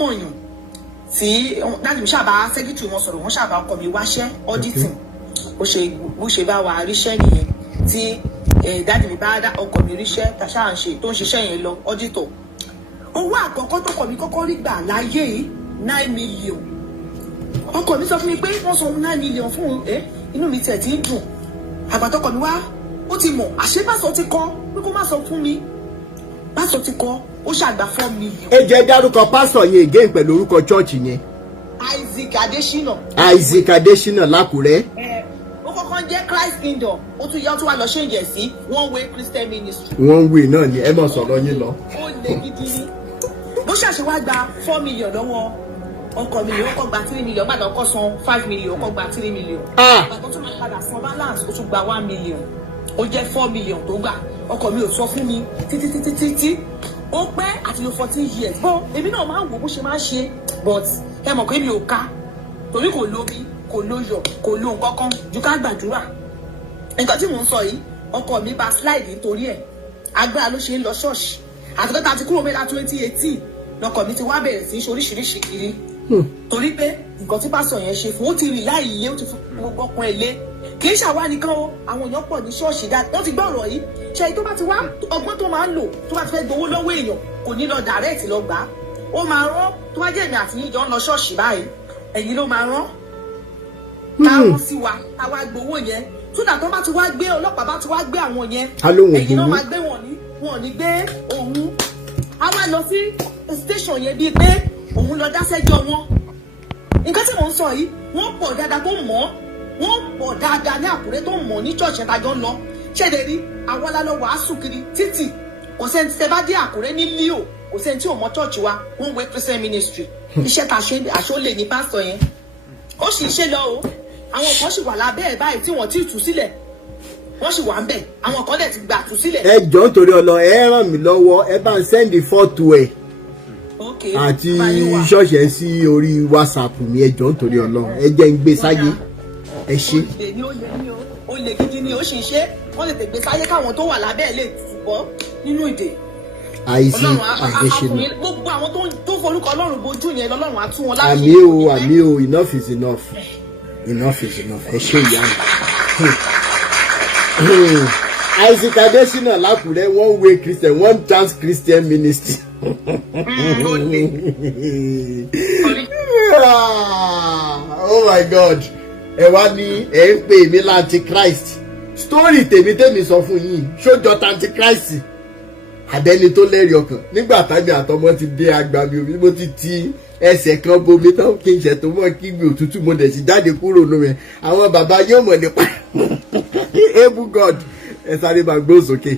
mọ̀yàn tí dáàdì mi ṣàbá secretary wọn sọ̀rọ̀ wọ́n ṣàbá ọkọ mi wáṣẹ́ auditing bó ṣe bá wa ríṣẹ́ nìyẹn tí dáàdì mi bá ọkọ mi ríṣẹ́ tàṣà ń ṣe tó ń ṣiṣẹ́ yẹn lọ auditor. Owó àkọ́kọ́ tọkọ mi kọ́kọ́ rí gbà láyé yìí 9 million. Ọkọ mi sọ fún mi pé wọ́n sọ 9 million fún inú mi tiẹ̀ ti ń dùn. Àgbàtọ́kọ mi wá ó ti mọ̀ àṣé pásọ ti kọ́ pé kó má sọ fún mi. Pásọ ti kọ́ ó ṣàgbà 4 million. Ẹ jẹ́ dárúkọ pásọ yẹn again pẹ̀lú orúkọ church yẹn. Isaac Adésínà. Isaac Adésínà l'Ákúrẹ́. Ó kọ́kọ́ ń jẹ́ Christ Kingdom ó tún yá ó tún wá lọ ṣèǹjẹ̀ sí one way Christian ministry. one way náà ni ẹ mọ̀ sọ̀rọ̀ yín lọ. ó lè gidi ní bó ṣàṣe wá gba 4 million lọ́wọ́ ọkọ mi ó kọ́ gba 3 million gbàdá ọkọ san 5 million ó kọ́ gba 3 million. àgbàdo tún máa padà san balance ó tún gba 1 million ó jẹ́ 4 million tó gbà ọkọ mi ò sọ fún mi títí ó pẹ́ àti lo 14 years bọ́ èmi náà máa ń wò bó ṣe máa ń ṣe but ẹ mọ̀ pé mi ò ká torí kò lómi kò lóyọ̀ kò lo nǹkan kan ju ká gbàdúrà nǹkan tí mò ń sọ yìí ọkọ mi bá slide nítorí ẹ̀ agbára ló ṣe ń lọ ṣọ́ọ̀ṣì àti pé ta ti kúrò mẹ́ta 2018 lọkọ mi ti wá bẹ̀rẹ̀ sí oríṣiríṣi kiri torí pé nǹkan tí pásítọ̀ yẹn ṣe fún ó ti rìn láì ilé ó ti fún gbogbo ọkùn ẹ̀ lé kì í ṣàwa nìkan o àwọn èèyàn pọ̀ ní ṣọ́ọ̀ṣì dáadáa wọ́n ti gbọ́ ọ̀rọ̀ yìí ṣe tó bá ti wá ọgbọ́n tó máa ń lò tó bá ti fẹ́ gbowó lọ́wọ́ èèyàn kò ní lọ dàrẹ́ẹ̀tì lọ gbà á ó máa rán tó bá jẹ́ èmi àti yín jọ ń lọ ṣọ́ọ̀ṣì báyìí ẹ̀yin ló máa rán káwọn sí wa káwa gbowó yẹn túdà tó bá ti wá gbé ọlọ́pàá bá ti wá gbé àwọn yẹn ẹ̀yin náà máa gbé wọn ní gbé òun á máa lọ sí station yẹn bíi pé òun lọ dá sẹ́jọ́ wọn nǹkan tí mò ń sọ yìí wọ́n pọ̀ dáadáa tó mọ̀ wọ́n pọ̀ dáadáa ní Àkúrẹ́ tó mọ̀ ní church ẹ̀tajọ́ ń lọ ṣẹ̀dẹ̀ rí àwọn alálọ́ wàásù kiri títì kò sẹ́ni tẹ́ bá dé Àkúrẹ́ ní Leo kò sẹ́ni tí ò mọ̀ church wa one way Christian ministry iṣẹ́ ta ṣe àṣọlẹ̀ ní pásítọ̀ yẹn ó sì ń ṣe lọ o àwọn kan sì wà lábẹ́ ẹ̀ báyìí tí wọ́n ti tú sílẹ̀ wọ́n sì wà ń bẹ̀ àwọn kan dẹ̀ ti gbà tú sílẹ̀. ẹ jọ̀ọ́ nítorí ọlọ ẹ ràn mí lọ́wọ́ ẹ bá ń sẹ́ndì fọ́tò ẹ̀ àti ṣọ́ọ̀ṣì ẹ̀ sí orí WhatsApp mi ẹ jọ̀ọ́ nítorí ọlọ ẹ jẹ́ ń gbé sáyé ẹ ṣe. ó lè gidi ni ó sì ń ṣe wọ́n lè tẹ̀gbẹ́ sáyé káwọn tó wà lábẹ́ ẹ̀ lè bọ́ nínú ìdè. àìsí àgbẹ̀ṣe náà. gbogbo àwọn tó forúkọ Ọlọ́run bojú yẹn lọ́lọ́run á tú wọn láti. àmì o enough is enough enough is enough ẹ ṣe ìyá mi. Isaac Adesina l'Àkúrẹ́ one way Christian one chance Christian ministry. Oh my God ẹ wá ní ẹ ń pè mí láti Christ story tèmi sọ fún yín ṣójọ tanti Christ àbẹ́ni tó lẹ́rìí ọkàn nígbà tábí àtọmọ ti dé agbami omi mo ti ẹsẹ̀ kan bomi tán kí n ṣe tó mọ́ kí gbé òtútù mo dẹ̀ sì jáde kúrò nù rẹ̀ àwọn bàbá yóò mọ̀ nípa able God ẹ sáré máa gbó sókè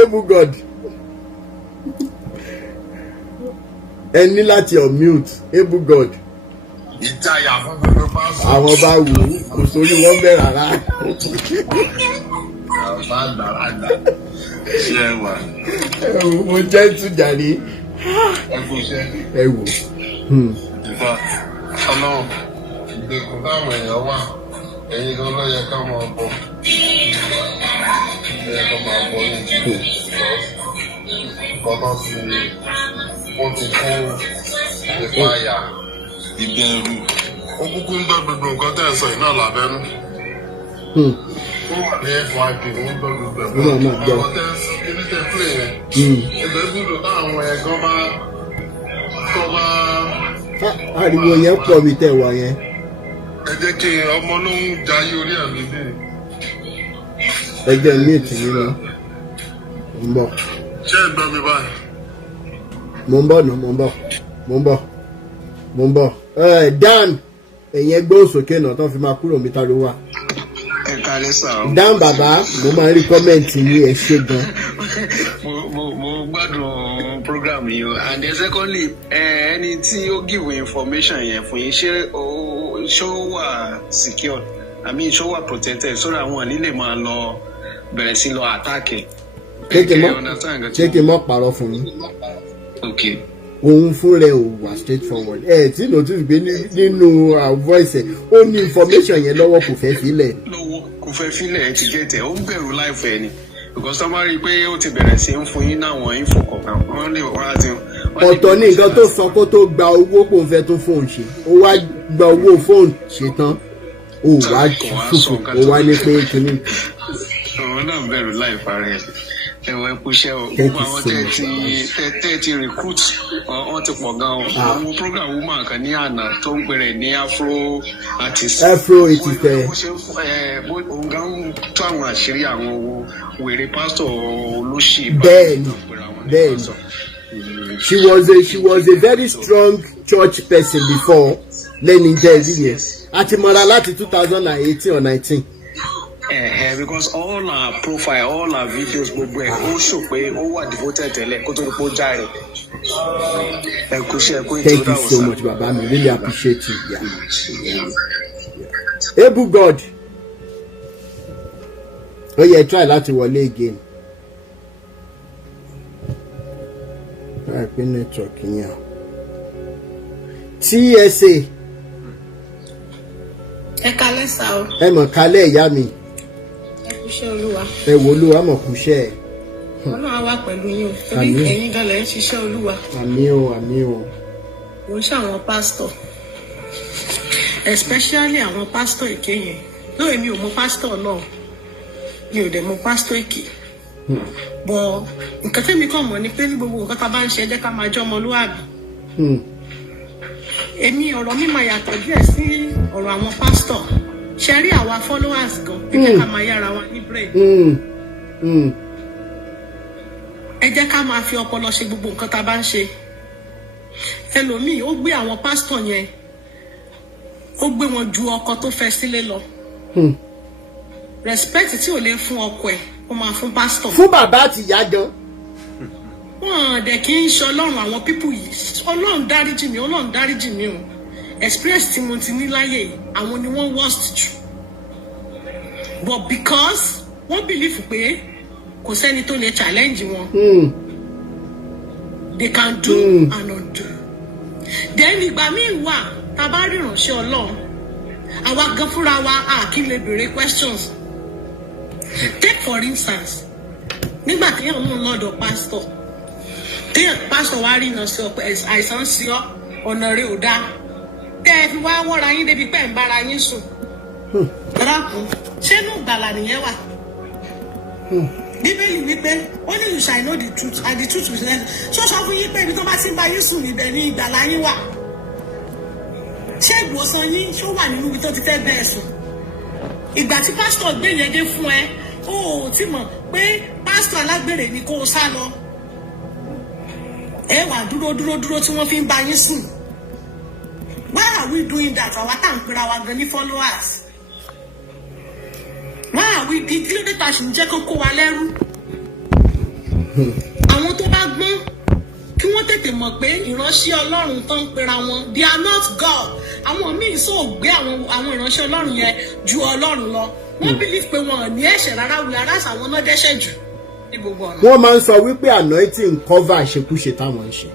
able God ẹ ní láti unmute able God ìjayà fún gbogbo pásọ. àwọn bá wù ú kò sórí wọn bẹ rárá. àbá dàrájà ṣé ẹ wà. mo jẹ́ ìtújàre. ẹ kú iṣẹ́. ẹ wò. ìfà ọlọ́run ìgbèkùn táwọn èèyàn wà ẹ̀yin ló lọ́yẹ ká máa bọ̀ ẹ̀yẹ ká máa bọ̀ ní ìdílé kọ́tọ́ sí ó ti kún ìpayà ìbẹ̀rù ó kúkú ń gbọ́ gbogbo nǹkan tẹ́ ẹ sọ iná lábẹ́nú. ó wà ní FYP ó ń gbọ́ gbogbo ẹ̀kọ́ àwọn kíní tẹ́ pé yẹn ẹgbẹ́ gbúdọ̀ táwọn ẹ̀gán bá tó bá. ariwo yẹn pọ̀ mi tẹ̀ wá yẹn. ẹ jẹ́ kí ọmọ ló ń jayé orí ẹ̀ lédè. ẹgbẹ́ mi tì mí lọ ń bọ̀. ṣé ẹ gbọ́ mi báyìí. mo ń bọ̀ nù mo ń bọ̀. Dan ẹ̀yin ẹgbẹ́ òsòkè náà tán fi máa kúrò mi ta ló wà. ẹ kálẹ́ sà. Dan bàbá mo máa ń rí kọ́mẹ̀ntì yín ẹ ṣé gan. mo gbádùn program yìí o and then secondly ẹni tí ó give information yẹn fún yín ṣé ó wà secure I mean ṣó wà protected so that wọn nílé máa lọ bẹ̀rẹ̀ sí lọ attack ẹ̀. ṣé kí n mọ̀ parọ́ fún yín. okay. òun fún rẹ ò wà straight forward ẹ tí notice pé nínú voice ẹ ó ní information yẹn lọ́wọ́ kò fẹ́ filẹ̀. kò fẹ́ filẹ̀ ẹ ti gẹ̀tẹ̀ ó ń bẹ̀rù láìfẹ́ ni because tó máa rí i pé ó ti bẹ̀rẹ̀ sí ń fún yín náwọn info kọ̀ọ̀kan wọ́n lè wá sí. ọ̀tọ̀ ní nǹkan tó sọ kó tó gba owó kó n fẹ́ tó fóun ṣe ó wá gba owó fóun ṣe tán ó wá fùfù ó wá ní pé kíní. òun náà bẹ̀rù láìfà rẹ̀ ẹ̀wọ̀ ẹ̀kú iṣẹ́ o gbogbo àwọn tẹ́ ti recruit wọ́n ti pọ̀ gan-an àwọn program woman kan ní àná tó ń pèrè ní afro artist. afro artist ẹ. òun gan ń tó àwọn àṣírí àwọn wèrè pásítọ̀ olóṣì. bẹ́ẹ̀ni she was a very strong church person before lẹ́ni jẹ́ ìdí yẹn a ti mọra láti 2018 or 19. Because all our profile, all our videos, gbogbo ẹ̀ ó show pé ó wà devoted tẹ́lẹ̀ kó tó ní kó járe. Thank you so much, Baba. I really appreciate you. Yeah. Able God. Oh yeah, try láti wọlé again. Try pé network yẹn. TSA. Ẹ kálẹ́ sá o. Ẹ mọ̀ kálẹ̀ ìyá mi. Ẹ kúṣẹ́ Olúwa. Ẹ wo Olúwa mọ̀ kúṣẹ́ ẹ̀. Ọlọ́run wà pẹ̀lú yín o. Torí ẹ̀yin gan lẹ ń ṣiṣẹ́ Olúwa. Àmín o, àmín o. Mo ń ṣàwọn pásítọ̀. Especially àwọn pásítọ̀ èké yẹn. Lóòrè mi ò mọ pásítọ̀ náà. Mi ò dẹ̀ mọ pásítọ̀ èké. Bọ̀ nǹkan tẹ́mi kàn mọ̀ ni pé ní gbogbo nǹkan tá a bá ń ṣe jẹ́ ká máa jẹ́ ọmọlúwàbí. Èmi ọ̀rọ̀ mi máa yàtọ̀ díẹ̀ sí ọ̀rọ̀ àwọn pásítọ̀. Ṣé rí àwa followers gan? Ẹ jẹ́ ká máa yára wa ní brain. Ẹ jẹ́ ká máa fi ọpọlọ ṣe gbogbo nǹkan tá a bá ń ṣe. Ẹlòmíì ó gbé àwọn pásítọ̀ yẹn ó gbé wọn ju ọkọ tó fẹ́ sílé lọ. Respect tí ò lè fún ọkọ ẹ̀ ó máa fún pásítọ̀. Fún bàbá àti ìyá gan. Wọ́n dẹ̀ kí ń ṣe ọlọ́run àwọn pípù yìí. Ọlọ́run dáríjì mi, ọlọ́run dáríjì mi o. Experience tí mo ti ní láyé àwọn ni wọ́n worst jù. But because wọ́n believe pé kò sẹ́ni tó lè challenge wọn. They can do and undo. Then ìgbà míì wà tá a bá rí ìránṣẹ́ Ọlọ́run àwa gan fúnra wa a kì í lè béèrè questions. Take for instance nígbà téèyàn mú lọ́dọ̀ pastor téèyàn pastor wá rí iná sí ọ pé àìsàn sí ọ ọ̀nà rẹ̀ ò dáa tẹ́ ẹ fi wá wọ́ra yín débi pẹ́ ń bára yín sùn. Rákùn ṣé inú ìgbàlà nìyẹn wà? Bíbélì wípé ó ní you shall know the truth and the truth will set you. Ṣó sọ fún yín pé ibi tó bá ti ń bá yín sùn níbẹ̀ ní ìgbàlà yín wà? Ṣé ìwòsàn yín ṣó wà nínú ibi tó ti fẹ́ bẹ́ẹ̀ sùn? Ìgbà tí pásítọ̀ gbé yẹn dé fún ẹ ó ti mọ̀ pé pásítọ̀ alágbèrè ni kó o sá lọ. Ẹ wà dúró tí wọ́n fi ń bá yín sùn. Why are we doing that? Àwa tá à ń pera wa gan ní followers. Why are we di kí ló dé ta ṣì ń jẹ́ kó kó wa lẹ́rú? Àwọn tó bá gbọ́n kí wọ́n tètè mọ̀ pé ìránṣẹ́ Ọlọ́run tó ń pera wọn they are not God. Àwọn míì sọ gbé àwọn ìránṣẹ́ Ọlọ́run yẹn ju Ọlọ́run lọ. Wọ́n believe pé wọn ò ní ẹ̀ṣẹ̀ rárá wí ará àwọn náà dẹ́ṣẹ̀ jù ní gbogbo ọ̀nà. Wọ́n máa ń sọ wípé anointing cover ìṣekúṣe táwọn ń ṣe.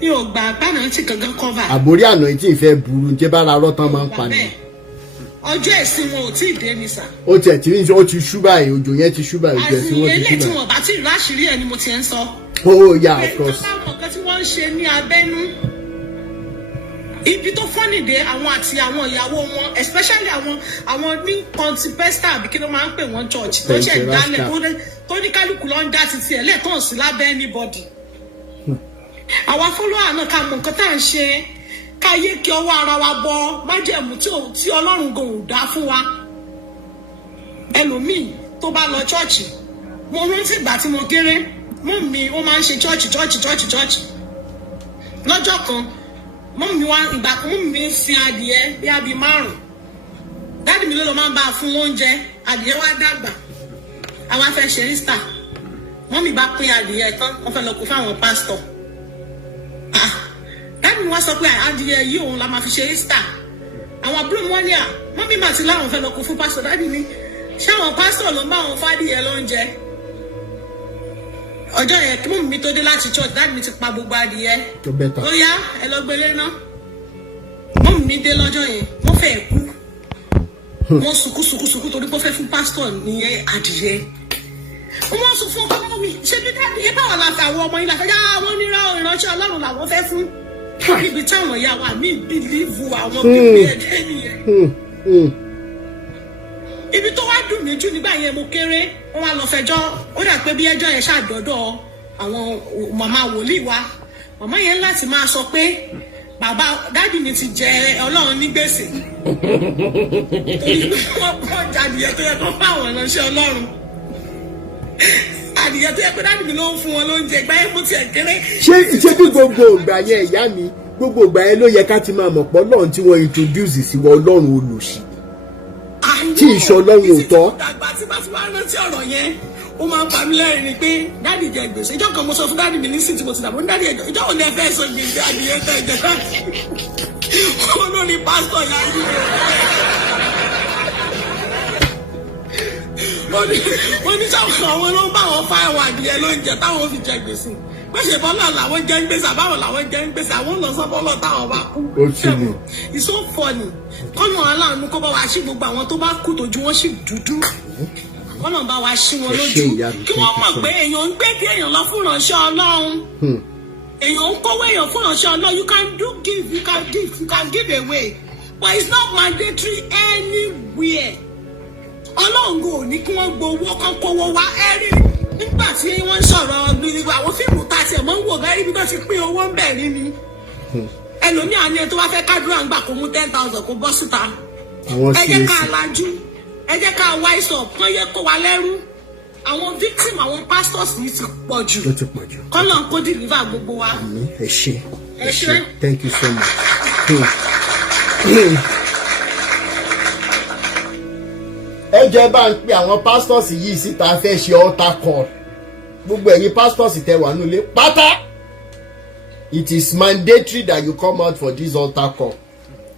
Mi ò gbà pé anointing gangan cover. Àbórí anointing fẹ́ burú jẹ́ bára rọ́tán máa ń pa ni. Ọjọ́ ẹ̀sìn wọn ò tí ì dé ní sà. Ó tiẹ̀ tí ó ti ṣú báyìí òjò yẹn ti ṣú báyìí òjò ẹ̀sìn wọn ti ṣú báyìí. àti ilé tí wọn bá ti rí àṣírí ẹ̀ ni mo ti ń sọ. Oh yeah, of course. Àwọn nǹkan tí wọ́n ń ṣe ní abẹ́nú. Ibi tó fọ́nìdé àwọn àti àwọn ìyàwó wọn especially àwọn ní contipesta àbí kí ló máa ń pè wọ́n church tó ṣẹ̀ dálẹ̀ tó ní kálukú ló ń dá títí ẹ̀ lẹ́ẹ̀tàn sí lábẹ́ anybody. Àwa follower náà ká mọ nǹkan tá à ń ṣe káyé kí ọwọ́ ara wa bọ májẹ̀mú tí Ọlọ́run gò dá fún wa. Ẹlòmíì tó bá lọ chọ́ọ̀chì mo rántí ìgbà tí mo kéré mọ́ mi ó máa ń ṣe chọ́ọ̀chì. Lọ́jọ́ kan mọ́ mi wá ìgbà kan mọ́ mi fi adìẹ bí abi 5. Dáàdì mi ló máa ń bá a fún oúnjẹ adìẹ wá dàgbà àwa fẹ́ ṣe Easter mọ́ mi bá pín adìẹ tán wọ́n fẹ́ lọ kó fáwọn pásítọ̀. Dáàdì mi wá sọ pé adìẹ yìí òun la máa fi ṣe Easter. Àwọn àbúrò wọn ní mọ́mí màtí láwọn fẹ́ lọ kó fún pásítọ̀. Dáàdì mi ṣé àwọn pásítọ̀ ló ń bá àwọn fádìyẹ lóúnjẹ? Ọjọ́ yẹn kí mọ́mí mi tó dé láti church dáàdì mi ti pa gbogbo adìyẹ. Ó yá ẹ lọ gbélé ná. Mọ́mí mi dé lọ́jọ́ yẹn wọ́n fẹ́ kú. Wọ́n sunkún torí pé ó fẹ́ fún pásítọ̀ nìyẹn adìyẹ. Wọ́n sọ fún ọkọ mi ṣé bí dáàdì yẹn báwọn la fẹ́ àwọn ọmọ yìí la fẹ́ yá àwọn ìránṣẹ́ Ọlọ́run làwọn fẹ́ fún. Níbi táwọn ìyá wa mi bìlíìfù àwọn bíbí ẹ̀dẹ́ nìyẹn. Ibi tó wá dùn mí jù nígbà yẹn mo kéré wọ́n wá lọ fẹjọ́ ó dà pé bí ẹjọ́ yẹn ṣàdọ́dọ̀ àwọn màmá wòlíì wa màmá yẹn láti máa sọ pé bàbá dáàdì mi ti jẹ Ọlọ́run ní gbèsè torí wọ́n jàdìyẹ tó yẹ kó fáwọn ìránṣẹ́ Ọlọ́run adìyẹ tó yẹ pé dáàdì mi ló ń fún wọn lóúnjẹ ìgbà yẹn mo tiẹ̀ kéré. Ṣé bí gbogbo ìgbà yẹn ìyá mi gbogbo ìgbà yẹn ló yẹ ká ti máa mọ̀ pé Ọlọ́run tí wọ́n introduce sí wa Ọlọ́run olòṣì tí ìṣọ́ Ọlọ́run ò tọ́. àgbà tí bá ti wá rántí ọ̀rọ̀ yẹn ó máa ń pa mí lẹ́rìn ni pé dáàdì jẹ gbèsè ìjọ kan mo sọ fún dáàdì mi nísìnyí tí mo ti dàbọ̀ ní dáàdì ẹ̀jọ̀ ìjọ òní ẹ̀fẹ́ sọ gbèsè adìyẹ tẹ̀ ẹ̀jẹ̀ dáàdì wọn ló ní pásítọ̀ yá ní wọ́n ní sáwọn àwọn ló ń bá wọn fa ẹwà adìyẹ lóúnjẹ táwọn fi jẹ gbèsè wọ́n ṣe bọ́lá làwọn jẹ́ ń gbèsè àbáwọn làwọn jẹ́ ń gbèsè àwọn lọ sọ bọ́lọ̀ táwọn bá kú. It's so funny kọ́nà aláàánú kó bá wa ṣí gbogbo àwọn tó bá kú tójú wọn sì dúdú kọ́nà bá wa ṣí wọn lójú kí wọ́n mọ̀ pé èèyàn ń gbé kí èèyàn lọ fún ìránṣẹ́ Ọlọ́run èèyàn ń kówó èèyàn fún ìránṣẹ́ Ọlọ́run you can do give you can give away but it's not mandatory anywhere. Ọlọ́run kò ní kí wọ́n gbowó kan kówó wá ẹ́rí nígbà tí wọ́n ń sọ̀rọ̀ gbìyànjú àwọn fíìmù tá a ti mọ̀ ń wò bẹ́ẹ̀ níbi tó ti pín owó ń bẹ̀ rí ni ẹlòmíà ni ẹ tó bá fẹ́ kádùrà ń gbà kó mú 10,000 kó bọ́ síta ẹ jẹ́ ká lajú ẹ jẹ́ ká wise up kán yẹ kó wa lẹ́rú àwọn victim àwọn pastors yìí ti pọ̀ jù kọ́nà kó deliver gbogbo wa. ẹ ṣé thank you so much. ẹ jẹ́ bá ń pe àwọn pastors yìí síta fẹ́ ṣe altar call gbogbo ẹ̀yin pastors tẹ́ wà nílé pátá it is mandatory that you come out for this altar call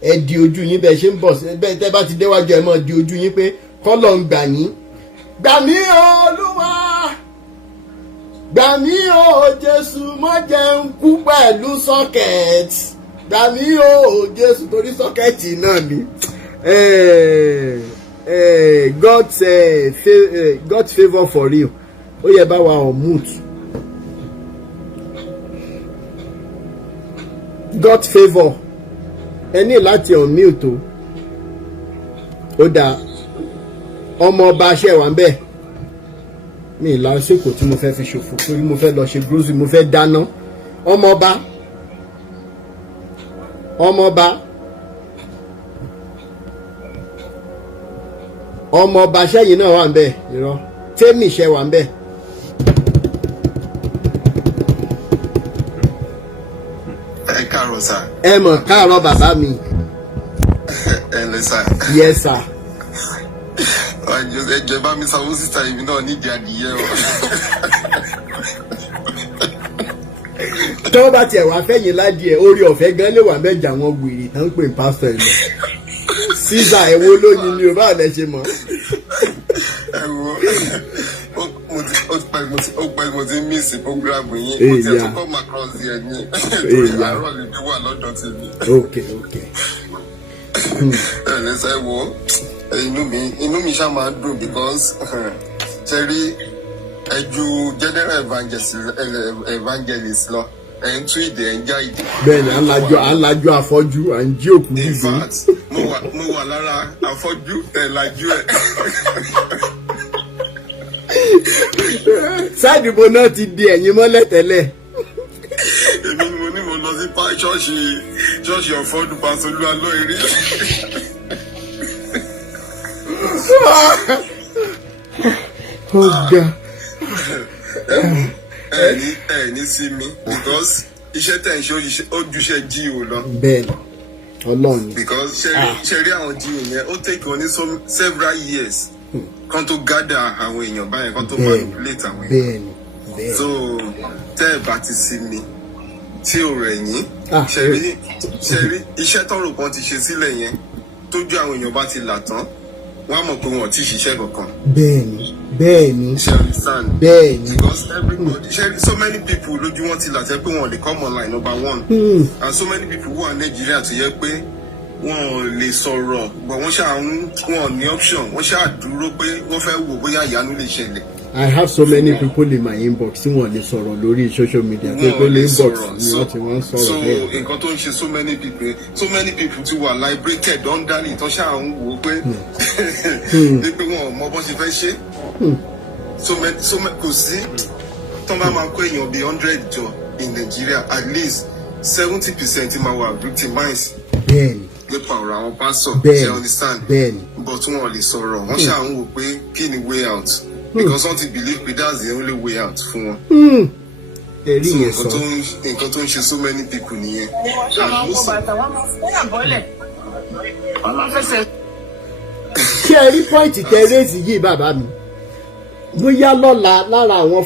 ẹ di ojú yín bẹ́ẹ̀ ṣe ń bọ̀ bẹ́ẹ̀ tẹ́ bá ti déwájú ẹ mọ̀ di ojú yín pé kọ́lọ̀ ń gbà yín gbà mí Olúwa gbà mí o Jésù má jẹ́ n kú pẹ̀lú socket gbà mí o Jésù torí socket náà ni. God's favour for you ó yẹ bá wa on mute God's favour ẹ ní láti on mute ó dáa ọmọ ọba aṣẹ wà ń bẹ mi ìlà ṣèkò tí mo fẹ́ fi ṣòfò torí mo fẹ́ lọ ṣe grocery mo fẹ́ dáná ọmọ ọba sẹ́yìn náà wà ń bẹ̀ irọ́ tẹ́mì ṣẹ́ wà ń bẹ̀. ẹ káàárọ̀ sà. ẹ mọ̀ káàárọ̀ bàbá mi. ẹ lẹ sà. yes sà. ẹ jẹ́ bá mi sanwó síta èmi náà nídìí adìyẹ o. tọ́wọ́ bá tiẹ̀ wá fẹ́yìn ládìẹ orí ọ̀fẹ́ gan lè wà mẹ́jà wọn wèrè tán pè ní pásítọ̀ ẹ̀ lọ. Sísà ẹ̀wọ́ lónìí ni o bá lẹ ṣe mọ̀. ó pẹ́ mo ti mísì programu yín mo ti ẹ̀tún come across yẹn ní torí àárọ̀ lè dé wà lọ́dọ̀ tèmi. ok. ẹ̀rẹ́sẹ̀ wo inú mi ṣá máa dùn because ṣe rí ẹjú general evangelist lọ ẹ̀ ń tú ìdè ẹ̀ ń já ìdè. bẹ́ẹ̀ni à ń lajú afọ́jú à ń jí òkú dìde. in fact mo wà lára afọ́jú ẹ̀ lajú ẹ̀. sádìbò náà ti di ẹ̀yìn mọ́lẹ̀ tẹ́lẹ̀. èmi ni mo ní mo lọ sí ṣọ́ọ̀ṣì ọ̀fọ́dún pàṣẹlú alọ́ eré. ọ̀gá. ẹ ní sí mi because iṣẹ́ tẹ̀ ń ṣe ojúṣe GO lọ. bẹ́ẹ̀ni Ọlọ́run. because ṣe rí àwọn GO yẹn ó take on several years kan tó gather àwọn èèyàn báyẹn kan tó manipulate àwọn èèyàn. bẹ́ẹ̀ni. so tẹ́ ẹ bá ti sí mi tí ò rẹ̀ yín ṣe rí iṣẹ́ tọ́rọ̀ kan ti ṣe sílẹ̀ yẹn tójú àwọn èèyàn bá ti là tán wọ́n á mọ̀ pé wọ́n ti ṣiṣẹ́ kankan. bẹ́ẹ̀ni. ṣe understand. bẹ́ẹ̀ni. because everybody so many people lójú wọn ti là tẹ́ pé wọ́n lè come online number one. and so many people wà Nàìjíríà tó yẹ pé wọ́n lè sọ̀rọ̀ but wọ́n ṣáà ní option wọ́n ṣáà dúró pé wọ́n fẹ́ wò bóyá ìyanu lè ṣẹlẹ̀. I have so many people in my inbox tí wọ́n lè sọ̀rọ̀ lórí social media pé pé inbox ni wọ́n ti wọ́n sọ̀rọ̀ bẹ́ẹ̀. so nǹkan tó ń ṣe so many people ti wà liberated under it tó ṣáà ń wò ó pé pé wọn ò mọ bó ṣe fẹ́ ṣe. so kò sí tó bá máa kó èèyàn bíi 100 jọ in Nigeria at least 70% máa wà victimized. bẹ́ẹ̀ni. nípa ọ̀rọ̀ àwọn pásọ̀ bẹ́ẹ̀ni ṣe understand. bẹ́ẹ̀ni. but wọn ò lè sọ̀rọ̀ wọ́n ṣáà ń wò pé kí ni way out. because wọ́n ti believe pé that's the only way out fún wọn. ẹ̀rí yẹn sọ. nǹkan tó ń ṣe so many people nìyẹn. ṣé ẹ rí pọ́ìntì tẹ́rẹ́sì yìí bàbá mi bóyá lọ́la lára àwọn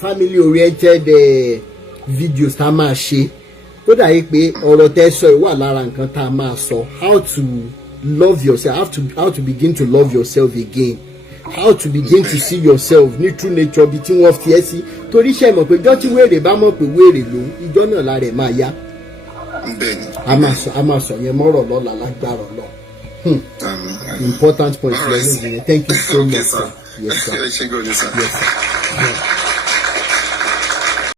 family oriented videos tá a máa ṣe ó dàbí pé ọ̀rọ̀ tẹ́ sọ yìí wà lára nǹkan tá a máa sọ how to love yourself how to begin to love yourself again how to begin to see yourself ní true nature bí tí wọ́n fi ẹ́ sí torí ṣe mọ̀ pé ìjọ́ tí wèrè bá mọ̀ pé wèrè lòun ìjọ́ náà lára ẹ̀ máa yá a máa sọ yẹn mọ́rọ̀ lọ́la lágbára lọ. Important point. Thank you so much, sir. Yes, sir. Yes, sir.